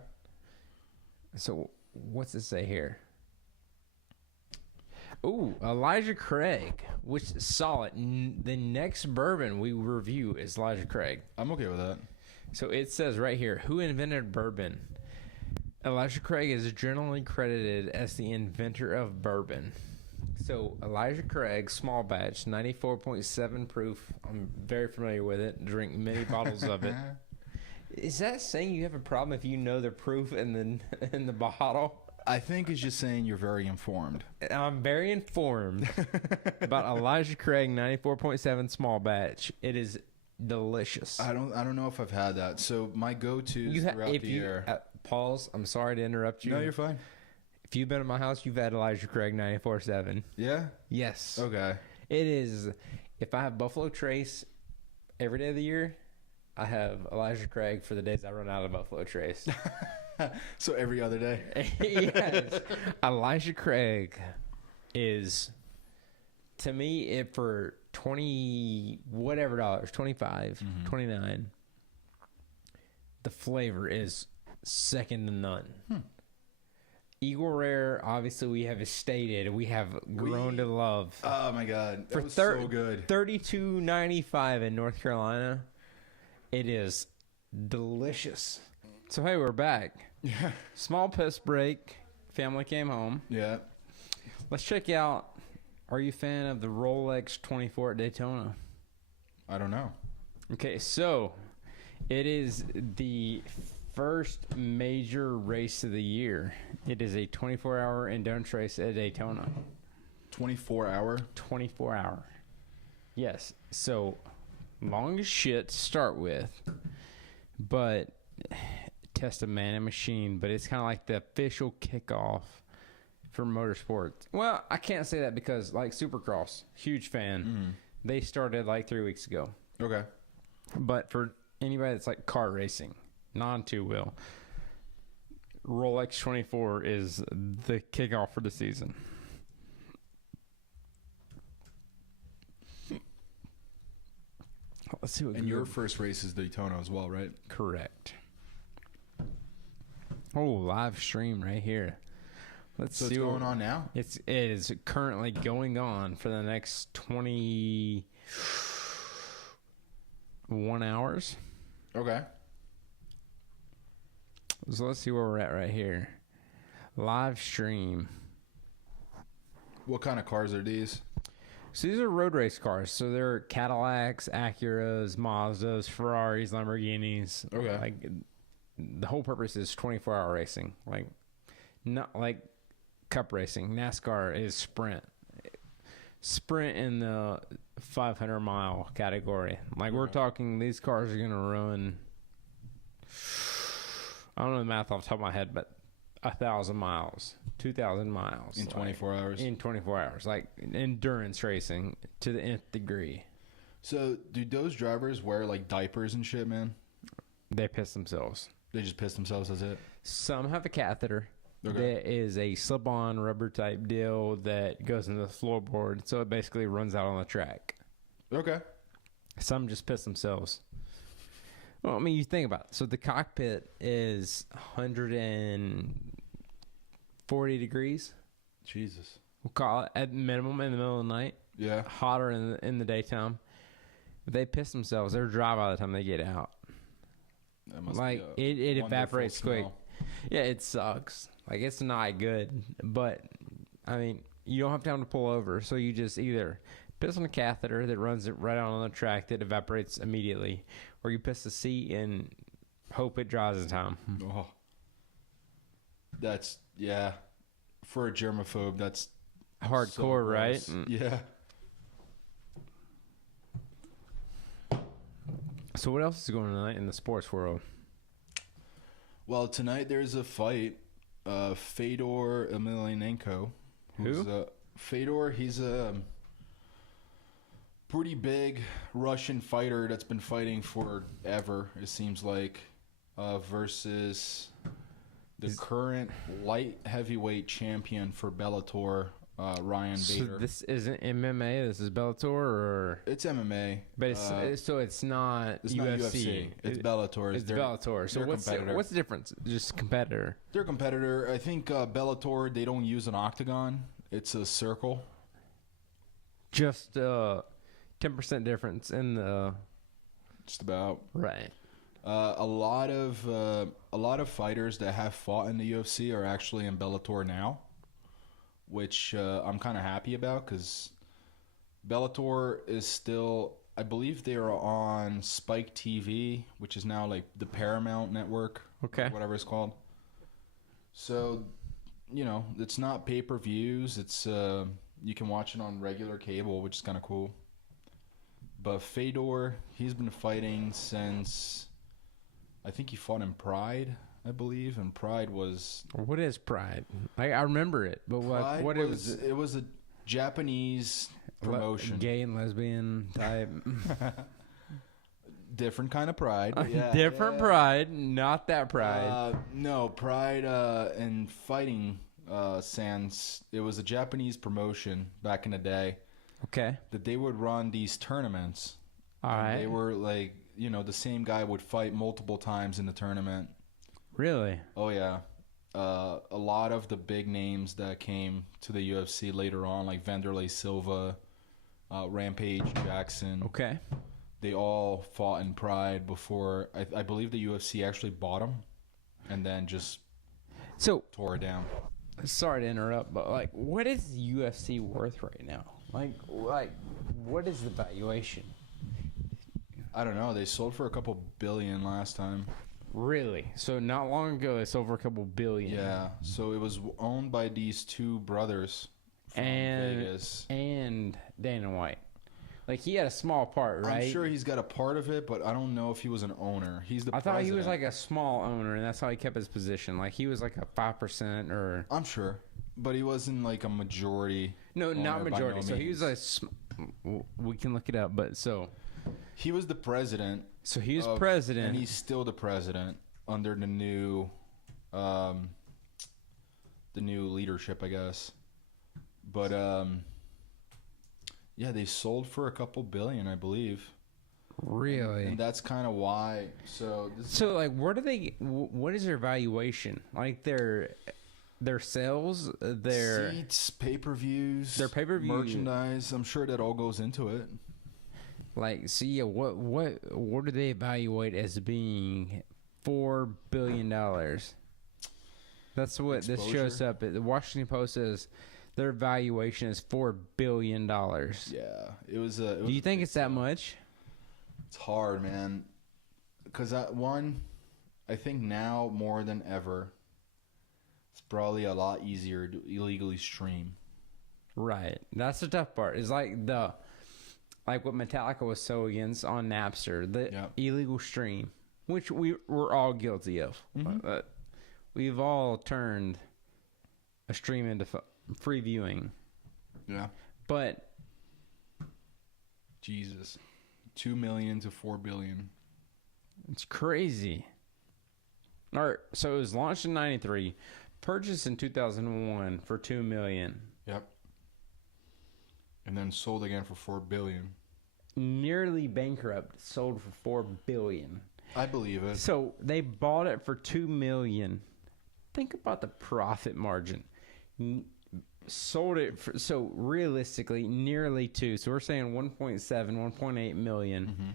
So what's it say here? Ooh, Elijah Craig, which is solid. The next bourbon we review is Elijah Craig. I'm okay with that. So it says right here, who invented bourbon? Elijah Craig is generally credited as the inventor of bourbon. So Elijah Craig, small batch, 94.7 proof. I'm very familiar with it. Drink many bottles of it. Is that saying you have a problem if you know the proof in the bottle? I think it's just saying you're very informed. I'm very informed about Elijah Craig 94.7 small batch. It is delicious. I don't know if I've had that. So my go-tos throughout the year. Pause. I'm sorry to interrupt you. No, you're fine. If you've been at my house, you've had Elijah Craig 94.7. Yeah? Yes. Okay. It is. If I have Buffalo Trace every day of the year, I have Elijah Craig for the days I run out of Buffalo Trace. So every other day. Yes. Elijah Craig is, to me, it for 20 whatever dollars, 25, 29, the flavor is second to none. Eagle Rare, obviously, we have stated we have grown to love. Oh my God, that was so good. $32.95 in North Carolina. It is delicious. So hey, we're back. Yeah. Small piss break. Family came home. Yeah. Let's check out. Are you a fan of the Rolex 24 at Daytona? I don't know. Okay, so it is the first major race of the year. It is a 24-hour endurance race at Daytona. 24-hour? 24-hour. Yes. So long as shit to start with, but test of man and machine. But it's kind of like the official kickoff for motorsports. Well, I can't say that because like Supercross, huge fan. They started like 3 weeks ago. Okay. But for anybody that's like car racing, non-two-wheel, Rolex 24 is the kickoff for the season. Let's see what. And your first race is Daytona as well, right? Correct. Oh, live stream right here. Let's So see it's going on now? It is currently going on for the next 21 hours. Okay. So let's see where we're at right here. Live stream. What kind of cars are these? So these are road race cars. So they're Cadillacs, Acuras, Mazdas, Ferraris, Lamborghinis. Okay. Like the whole purpose is 24-hour racing. Like not like cup racing. NASCAR is sprint. Sprint in the 500-mile category. Like we're talking, these cars are going to run, I don't know the math off the top of my head, but 1,000 miles, 2,000 miles. In 24 hours? In 24 hours. Like endurance racing to the nth degree. So, do those drivers wear, like, diapers and shit, man? They piss themselves. They just piss themselves, that's it? Some have a catheter. Okay. There is a slip-on rubber type deal that goes into the floorboard, so it basically runs out on the track. Okay. Some just piss themselves. Well, I mean, you think about it. So the cockpit is 140 degrees. Jesus. We'll call it at minimum in the middle of the night. Yeah. Hotter in the daytime. If they piss themselves, they're dry by the time they get out. That must Like be it evaporates quick. smell. Yeah, it sucks. Like it's not good, but I mean, you don't have time to pull over, so you just either piss on a catheter that runs it right out on the track that evaporates immediately, or you piss the seat and hope it dries in time. Oh. That's, yeah. For a germaphobe, that's Hardcore, so right? gross. Yeah. So what else is going on tonight in the sports world? Well, tonight there's a fight. Fedor Emelianenko. Who? Fedor, he's a pretty big Russian fighter that's been fighting forever, it seems like, versus the current light heavyweight champion for Bellator, Ryan Bader. So this isn't MMA. This is Bellator, or It's MMA. but it's so it's not It's UFC. not UFC. It's Bellator. It's Bellator. So they're what's competitor. the difference? Just competitor. They're a competitor. I think Bellator, they don't use an octagon. It's a circle. Just 10% difference in the Just about. right. A lot of fighters that have fought in the UFC are actually in Bellator now, which I'm kind of happy about because Bellator is still, I believe they are on Spike TV, which is now like the Paramount Network, Okay. whatever it's called. So, you know, it's not pay-per-views. It's you can watch it on regular cable, which is kind of cool. But Fedor, he's been fighting since, I think he fought in Pride, I believe, and Pride was... What is Pride? I remember it, but Pride what was, is it was a Japanese promotion. Gay and lesbian type. Different kind of Pride. Yeah, Different yeah. Pride, not that Pride. No, Pride and fighting sans, it was a Japanese promotion back in the day Okay. that they would run these tournaments. All And right. They were like, you know, the same guy would fight multiple times in the tournament. Really? Oh, yeah. A lot of the big names that came to the UFC later on, like Vanderlei Silva, Rampage Jackson, Okay. they all fought in Pride before. I believe the UFC actually bought them and then just So, tore it down. sorry to interrupt, but like, what is UFC worth right now? Like, what is the valuation? I don't know. They sold for a couple billion last time. Really? So not long ago, they sold for a couple billion. Yeah. So it was owned by these two brothers from Vegas. And Dana White. Like, he had a small part, right? I'm sure he's got a part of it, but I don't know if he was an owner. He's the I thought he was president. like a small owner, and that's how he kept his position. Like, he was like a 5% or... I'm sure. But he wasn't like a majority. No, not owner by majority. no So he was means. we can look it up, but so... He was the president. So he was of- president. And he's still the president under the new leadership, I guess. But yeah, they sold for a couple billion, I believe. Really? And that's kind of why. So this So, like, where do they... What is their valuation? Like, their sales, their... seats, pay-per-views, Their pay-per-view- merchandise. I'm sure that all goes into it. Like, so yeah, what do they evaluate as being $4 billion? That's what this shows Exposure? up. The Washington Post says Their valuation is $4 billion. Yeah, it was. Do you think it's that much? It's hard, man. Because I think now more than ever, it's probably a lot easier to illegally stream. Right. That's the tough part. It's like what Metallica was so against on Napster, the illegal stream, which we're all guilty of. Mm-hmm. We've all turned a stream into free viewing. Yeah. But Jesus, 2 million to 4 billion. It's crazy. All right, so it was launched in '93, purchased in 2001 for $2 million. Yep. And then sold again for 4 billion. Nearly bankrupt, sold for $4 billion. I believe it. So they bought it for $2 million. Think about the profit margin. Sold it for, so realistically nearly 2. So we're saying 1.7, 1.8 million. Mm-hmm.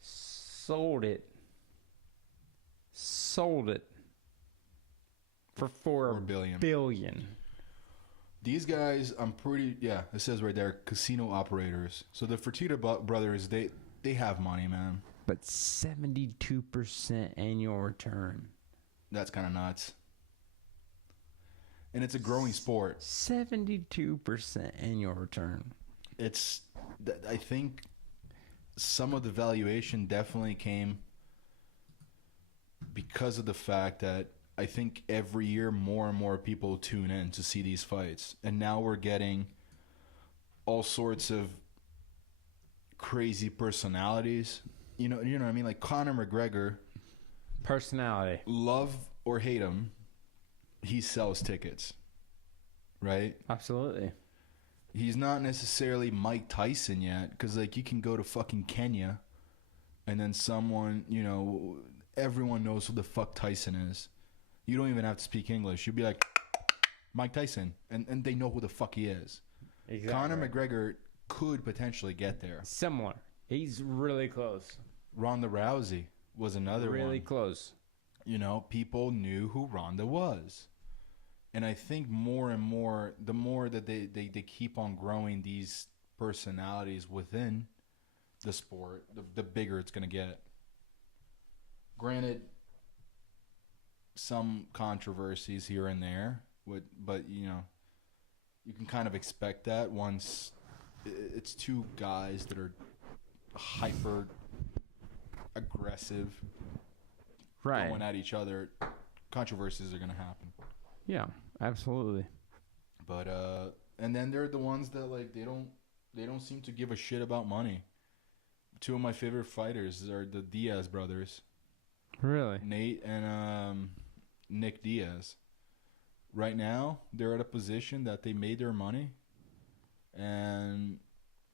Sold it for $4 billion. These guys, it says right there, casino operators. So the Fertitta brothers, they have money, man. But 72% annual return. That's kind of nuts. And it's a growing sport. 72% annual return. I think some of the valuation definitely came because of the fact that I think every year more and more people tune in to see these fights. And now we're getting all sorts of crazy personalities. You know what I mean? Like Conor McGregor. Personality. Love or hate him, he sells tickets. Right? Absolutely. He's not necessarily Mike Tyson yet. Because, like, you can go to fucking Kenya and then someone, everyone knows who the fuck Tyson is. You don't even have to speak English. You'd be like, Mike Tyson. And they know who the fuck he is. Exactly. Conor McGregor could potentially get there. Similar. He's really close. Ronda Rousey was another one. Really close. People knew who Ronda was. And I think more and more, the more that they keep on growing these personalities within the sport, the bigger it's going to get. Granted, some controversies here and there, but you can kind of expect that once it's two guys that are hyper aggressive, right, going at each other. Controversies are going to happen. Yeah, absolutely. But and then there are the ones that like they don't seem to give a shit about money. Two of my favorite fighters are the Diaz brothers. Really? Nate and Nick Diaz. Right now, they're at a position that they made their money, and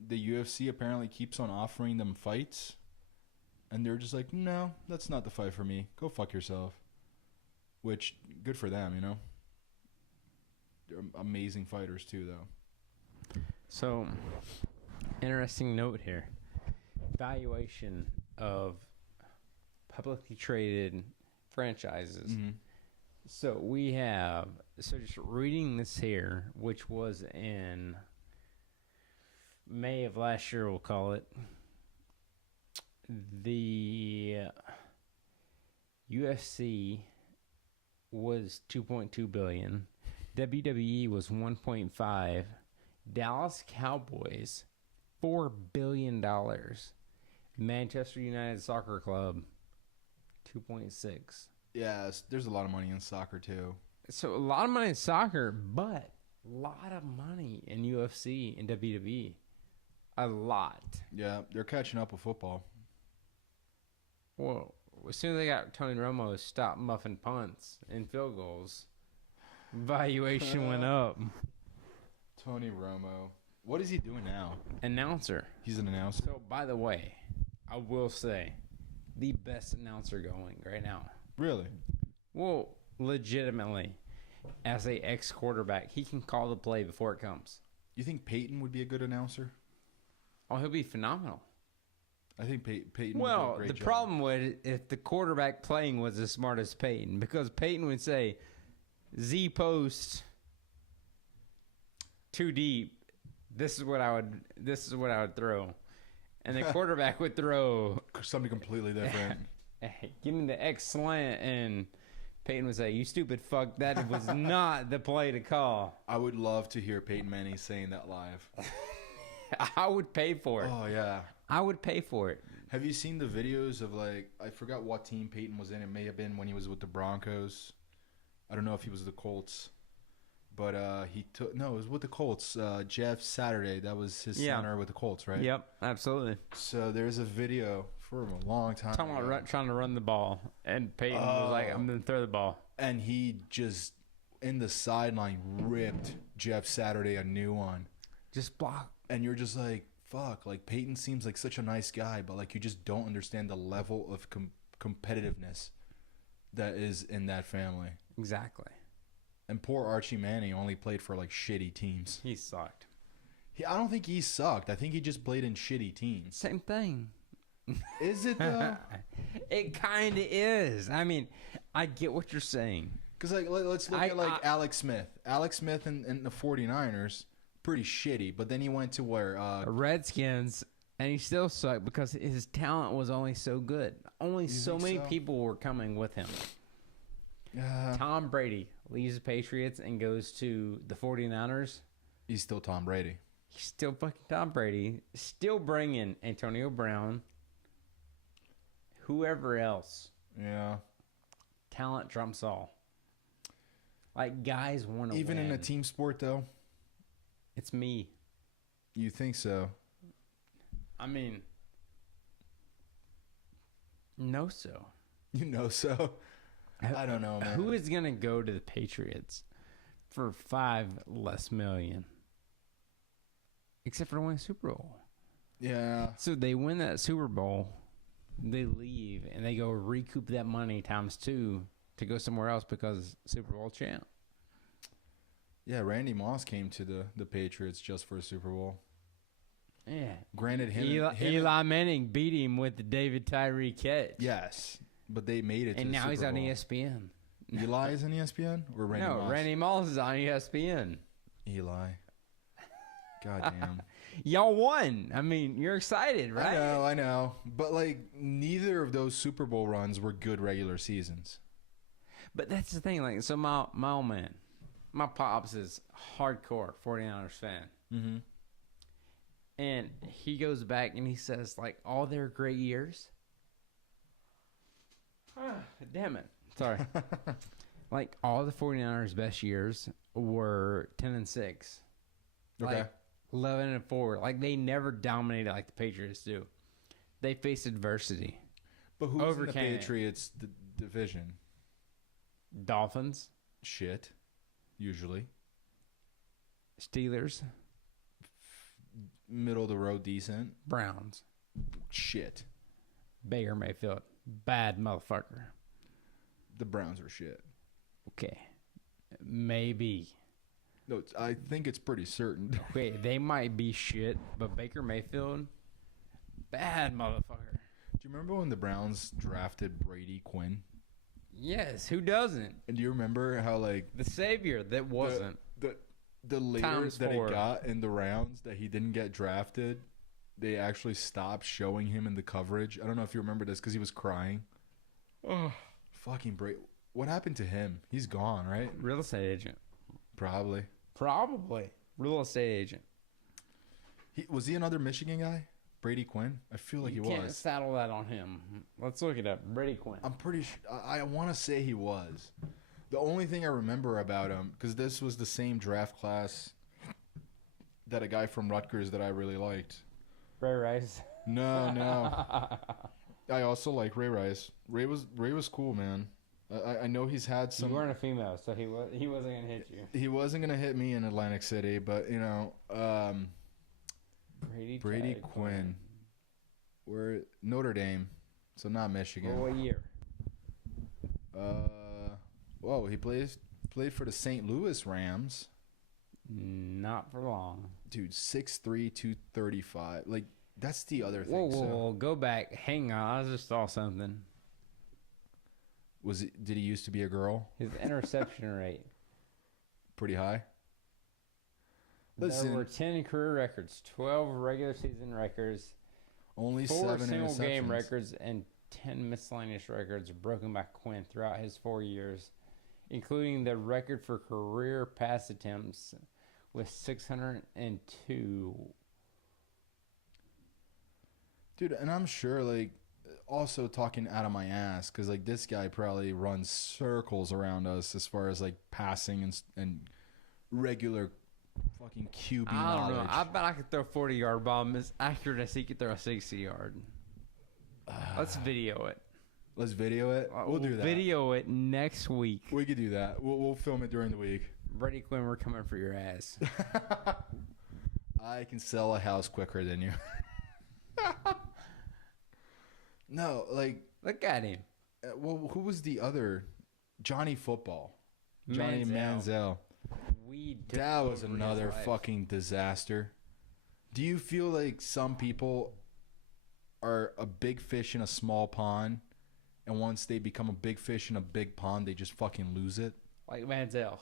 the UFC apparently keeps on offering them fights, and they're just like, no, that's not the fight for me. Go fuck yourself. Which, good for them, They're amazing fighters too, though. So, interesting note here. Valuation of publicly traded franchises. Mm-hmm. So we have, just reading this here, which was in May of last year, we'll call it, the UFC was $2.2 billion, WWE was $1.5, Dallas Cowboys $4 billion, Manchester United Soccer Club 2.6. Yeah, there's a lot of money in soccer too. So a lot of money in soccer, but a lot of money in UFC and WWE. A lot. Yeah, they're catching up with football. Well, as soon as they got Tony Romo to stop muffing punts and field goals, valuation went up. Tony Romo. What is he doing now? Announcer. He's an announcer. So, by the way, I will say, the best announcer going right now. Really? Well, legitimately, as a ex-quarterback, he can call the play before it comes. You think Peyton would be a good announcer? Oh, he'll be phenomenal. I think Peyton would do a great job. Problem would if the quarterback playing was as smart as Peyton, because Peyton would say, Z post too deep, this is what I would throw. And the quarterback would throw something completely different. Give me the X slant, and Peyton would say, "You stupid fuck, that was not the play to call." I would love to hear Peyton Manning saying that live. I would pay for it. Oh, yeah. I would pay for it. Have you seen the videos of, like, I forgot what team Peyton was in. It may have been when he was with the Broncos. I don't know if he was the Colts. But it was with the Colts. Jeff Saturday, that was his center with the Colts, right? Yep, absolutely. So there's a video from a long time Talking about trying to run the ball, and Peyton was like, "I'm going to throw the ball." And he just, in the sideline, ripped Jeff Saturday a new one. Just block. And you're just like, fuck. Like, Peyton seems like such a nice guy, but, like, you just don't understand the level of competitiveness that is in that family. Exactly. And poor Archie Manning only played for, like, shitty teams. He sucked. I don't think he sucked. I think he just played in shitty teams. Same thing. Is it, though? It kind of is. I mean, I get what you're saying. Because, like, let's look at, like, Alex Smith. Alex Smith in the 49ers, pretty shitty. But then he went to where? Redskins, and he still sucked because his talent was only so good. Only so many people were coming with him. Tom Brady leaves the Patriots and goes to the 49ers. He's still Tom Brady. He's still fucking Tom Brady. Still bringing Antonio Brown. Whoever else. Yeah. Talent trumps all. Like, guys want to win. Even in a team sport, though? It's me. You think so? I mean, no so. You know so? I don't know, man. Who is going to go to the Patriots for $5 less million? Except for to win a Super Bowl. Yeah. So they win that Super Bowl, they leave, and they go recoup that money times 2 to go somewhere else because Super Bowl champ. Yeah, Randy Moss came to the Patriots just for a Super Bowl. Yeah. Granted, Eli Manning beat him with the David Tyree catch. Yes, but they made it to and the now Super he's on Bowl. ESPN. Eli is on ESPN? Or Randy Moss? No, Randy Moss is on ESPN. Eli. Goddamn. Y'all won. I mean, you're excited, right? I know. But, like, neither of those Super Bowl runs were good regular seasons. But that's the thing. Like, so my old man, my pops is hardcore 49ers fan. Mm-hmm. And he goes back and he says, like, all their great years. Damn it. Sorry. Like, all the 49ers' best years were 10-6. Okay. Like, 11-4. Like, they never dominated like the Patriots do. They faced adversity. But who's in the Patriots division? Dolphins. Shit. Usually. Steelers. Middle of the road, decent. Browns. Shit. Baker Mayfield. Bad motherfucker. The Browns are shit. Okay. Maybe. No, I think it's pretty certain. Okay, they might be shit, but Baker Mayfield, bad motherfucker. Do you remember when the Browns drafted Brady Quinn? Yes, who doesn't? And do you remember how, like, The savior that wasn't. the later Times that 4. he got in the rounds that he didn't get drafted, they actually stopped showing him in the coverage. I don't know if you remember this because he was crying. Oh, fucking Brady. What happened to him? He's gone, right? Real estate agent. Probably. Real estate agent. Was he another Michigan guy? Brady Quinn? I feel like You he can't was. saddle that on him. Let's look it up. Brady Quinn. I'm pretty sure. I want to say he was. The only thing I remember about him, because this was the same draft class that a guy from Rutgers that I really liked. Ray Rice. No. I also like Ray Rice. Ray was cool, man. I know he's had some. You weren't a female, so he wasn't gonna hit you. He wasn't gonna hit me in Atlantic City, but you know, Brady Quinn. We're Notre Dame, so not Michigan. Well, what year? He played for the St. Louis Rams. Not for long. Dude, 6'3", 235. Like, that's the other thing. Whoa, go back. Hang on, I just saw something. Did he used to be a girl? His interception rate. Pretty high. Listen, there were 10 career records, 12 regular season records, only 4 7 single game interceptions. records, and 10 miscellaneous records broken by Quinn throughout his 4 years, including the record for career pass attempts with 602. Dude, and I'm sure, like, also talking out of my ass, because, like, this guy probably runs circles around us as far as, like, passing and regular fucking QB I don't knowledge. know. I bet I could throw a 40-yard bomb as accurate as he could throw a 60-yard. Let's video it. Let's video it. We'll do that. Video it next week. We could do that. We'll film it during the week. Brady Quinn, we're coming for your ass. I can sell a house quicker than you. No, like, Look at him. well, who was the other? Johnny Football. Johnny Manziel. That was another fucking disaster. Do you feel like some people are a big fish in a small pond, and once they become a big fish in a big pond, they just fucking lose it? Like Manziel.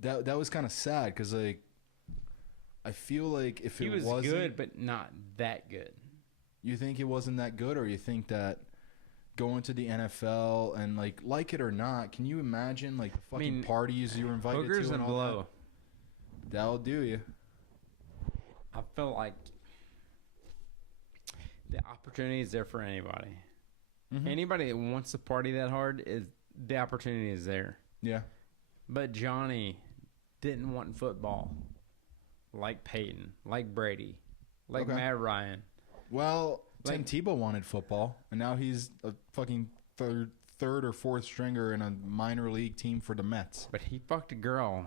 That was kind of sad, because, like, I feel like if He it was wasn't good, but not that good. You think it wasn't that good, or you think that going to the NFL and, like it or not, can you imagine, like, the fucking parties you were invited Hookers to and all blow. That'll do you. I feel like the opportunity is there for anybody. Mhm. Anybody that wants to party that hard, is the opportunity is there. Yeah. But Johnny didn't want football, like Peyton, like Brady, like Okay. Matt Ryan. Well, Tim Like- Tebow wanted football, and now he's a fucking third or fourth stringer in a minor league team for the Mets. But he fucked a girl.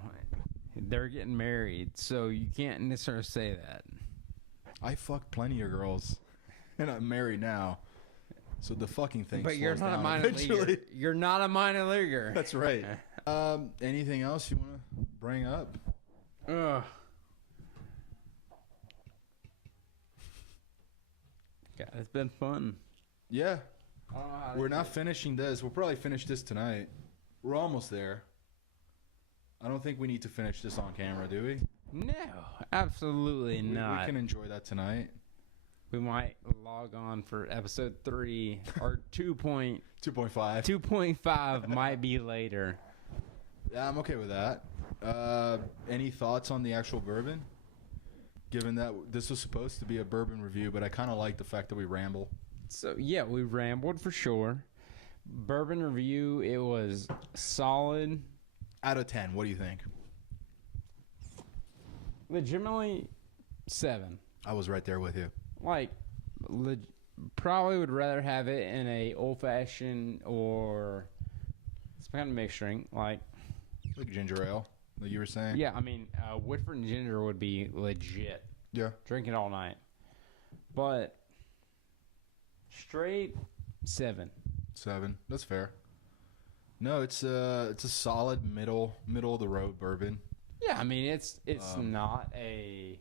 They're getting married, so you can't necessarily say that. I fucked plenty of girls, and I'm married now, so the fucking thing. But you're slows not a down minor eventually. leaguer. You're not a minor leaguer. That's right. Anything else you want to bring up? Ugh. God, it's been fun. Yeah. I don't know how to We're do not it. finishing this. We'll probably finish this tonight. We're almost there. I don't think we need to finish this on camera, do we? No, absolutely We not. can enjoy that tonight. We might log on for episode 3 or 2.5. 2.5. Might be later. Yeah, I'm okay with that. Any thoughts on the actual bourbon? Given that this was supposed to be a bourbon review, but I kind of like the fact that we ramble. So, yeah, we rambled for sure. Bourbon review, it was solid. Out of 10, what do you think? Legitimately 7. I was right there with you. Like, probably would rather have it in a old fashioned or some kind of mixed drink. Like ginger ale, like you were saying? yeah, I mean, Woodford and ginger would be legit. Yeah. Drink it all night. But straight 7. 7. That's fair. No, it's a solid middle of the road bourbon. Yeah, I mean it's not a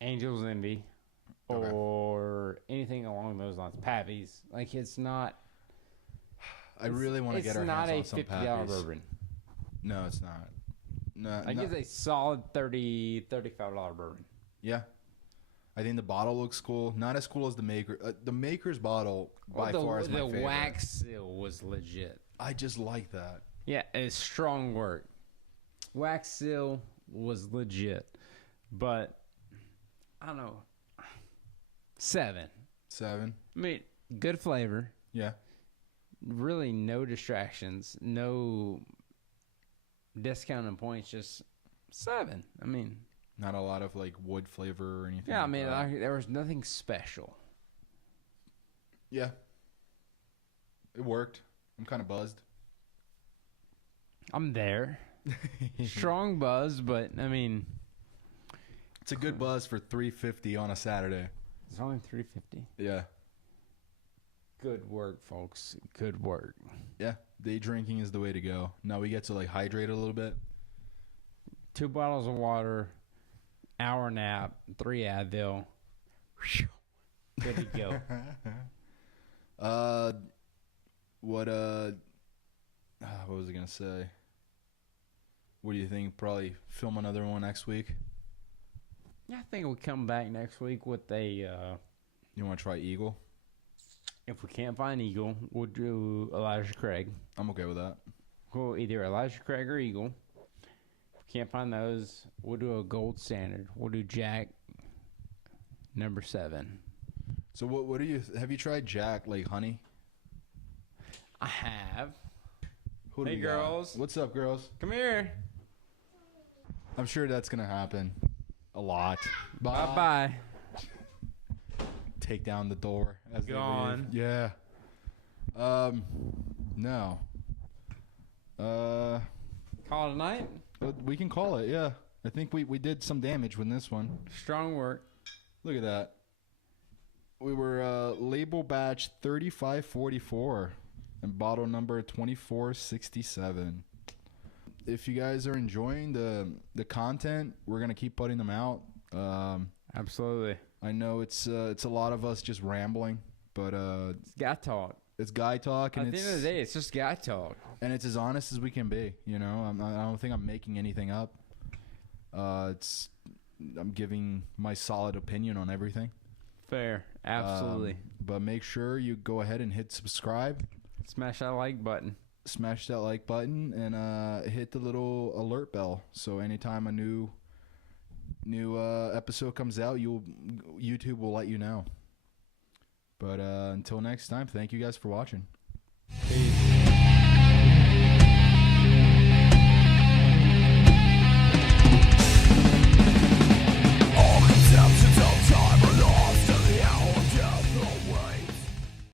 Angel's Envy Okay. or anything along those lines. Pappy's. Like it's not. I really want to get our hands on some It's not a $50 Pappies. bourbon. No, it's not. No, Like no. it's a solid $35 bourbon. Yeah. I think the bottle looks cool. Not as cool as the maker. The maker's bottle by far is my favorite. The wax seal was legit. I just like that. Yeah, it's strong work. Wax seal was legit, but I don't know. 7. 7. I mean, good flavor. Yeah. Really, no distractions, no discounting points. Just 7. I mean, Not a lot of like wood flavor or anything. yeah. I like mean, that. there was nothing special. Yeah. It worked. I'm kind of buzzed. I'm there. Strong buzz, but I mean, It's a good buzz for $3.50 on a Saturday. it's only $3.50. Yeah. Good work, folks. Good work. Yeah. Day drinking is the way to go. Now we get to like hydrate a little bit. 2 bottles of water, hour nap, 3 Advil. Good to go. What was I gonna say? What do you think? Probably film another one next week. Yeah, I think we'll come back next week with a. You want to try Eagle? If we can't find Eagle, we'll do Elijah Craig. I'm okay with that. We'll either Elijah Craig or Eagle. If we can't find those, we'll do a gold standard. We'll do Jack number 7. So what do you have you tried Jack Lake Honey? I have. Who do Hey, we got? girls. What's up, girls? Come here. I'm sure that's gonna happen a lot. Bye bye. Take down the door as Gone. they leave. Yeah. No. Call it a night. We can call it. Yeah. I think we did some damage with this one. Strong work. Look at that. We were label batch 3544 and bottle number 2467. If you guys are enjoying the content, we're gonna keep putting them out. Absolutely. I know it's a lot of us just rambling, but It's guy talk. it's guy talk, and At the end of the day, it's just guy talk. and it's as honest as we can be. You know, I don't think I'm making anything up. I'm giving my solid opinion on everything. Fair. Absolutely. But make sure you go ahead and hit subscribe, Smash that like button. smash that like button, and hit the little alert bell. So anytime a new episode comes out, YouTube will let you know. But until next time, thank you guys for watching. Peace.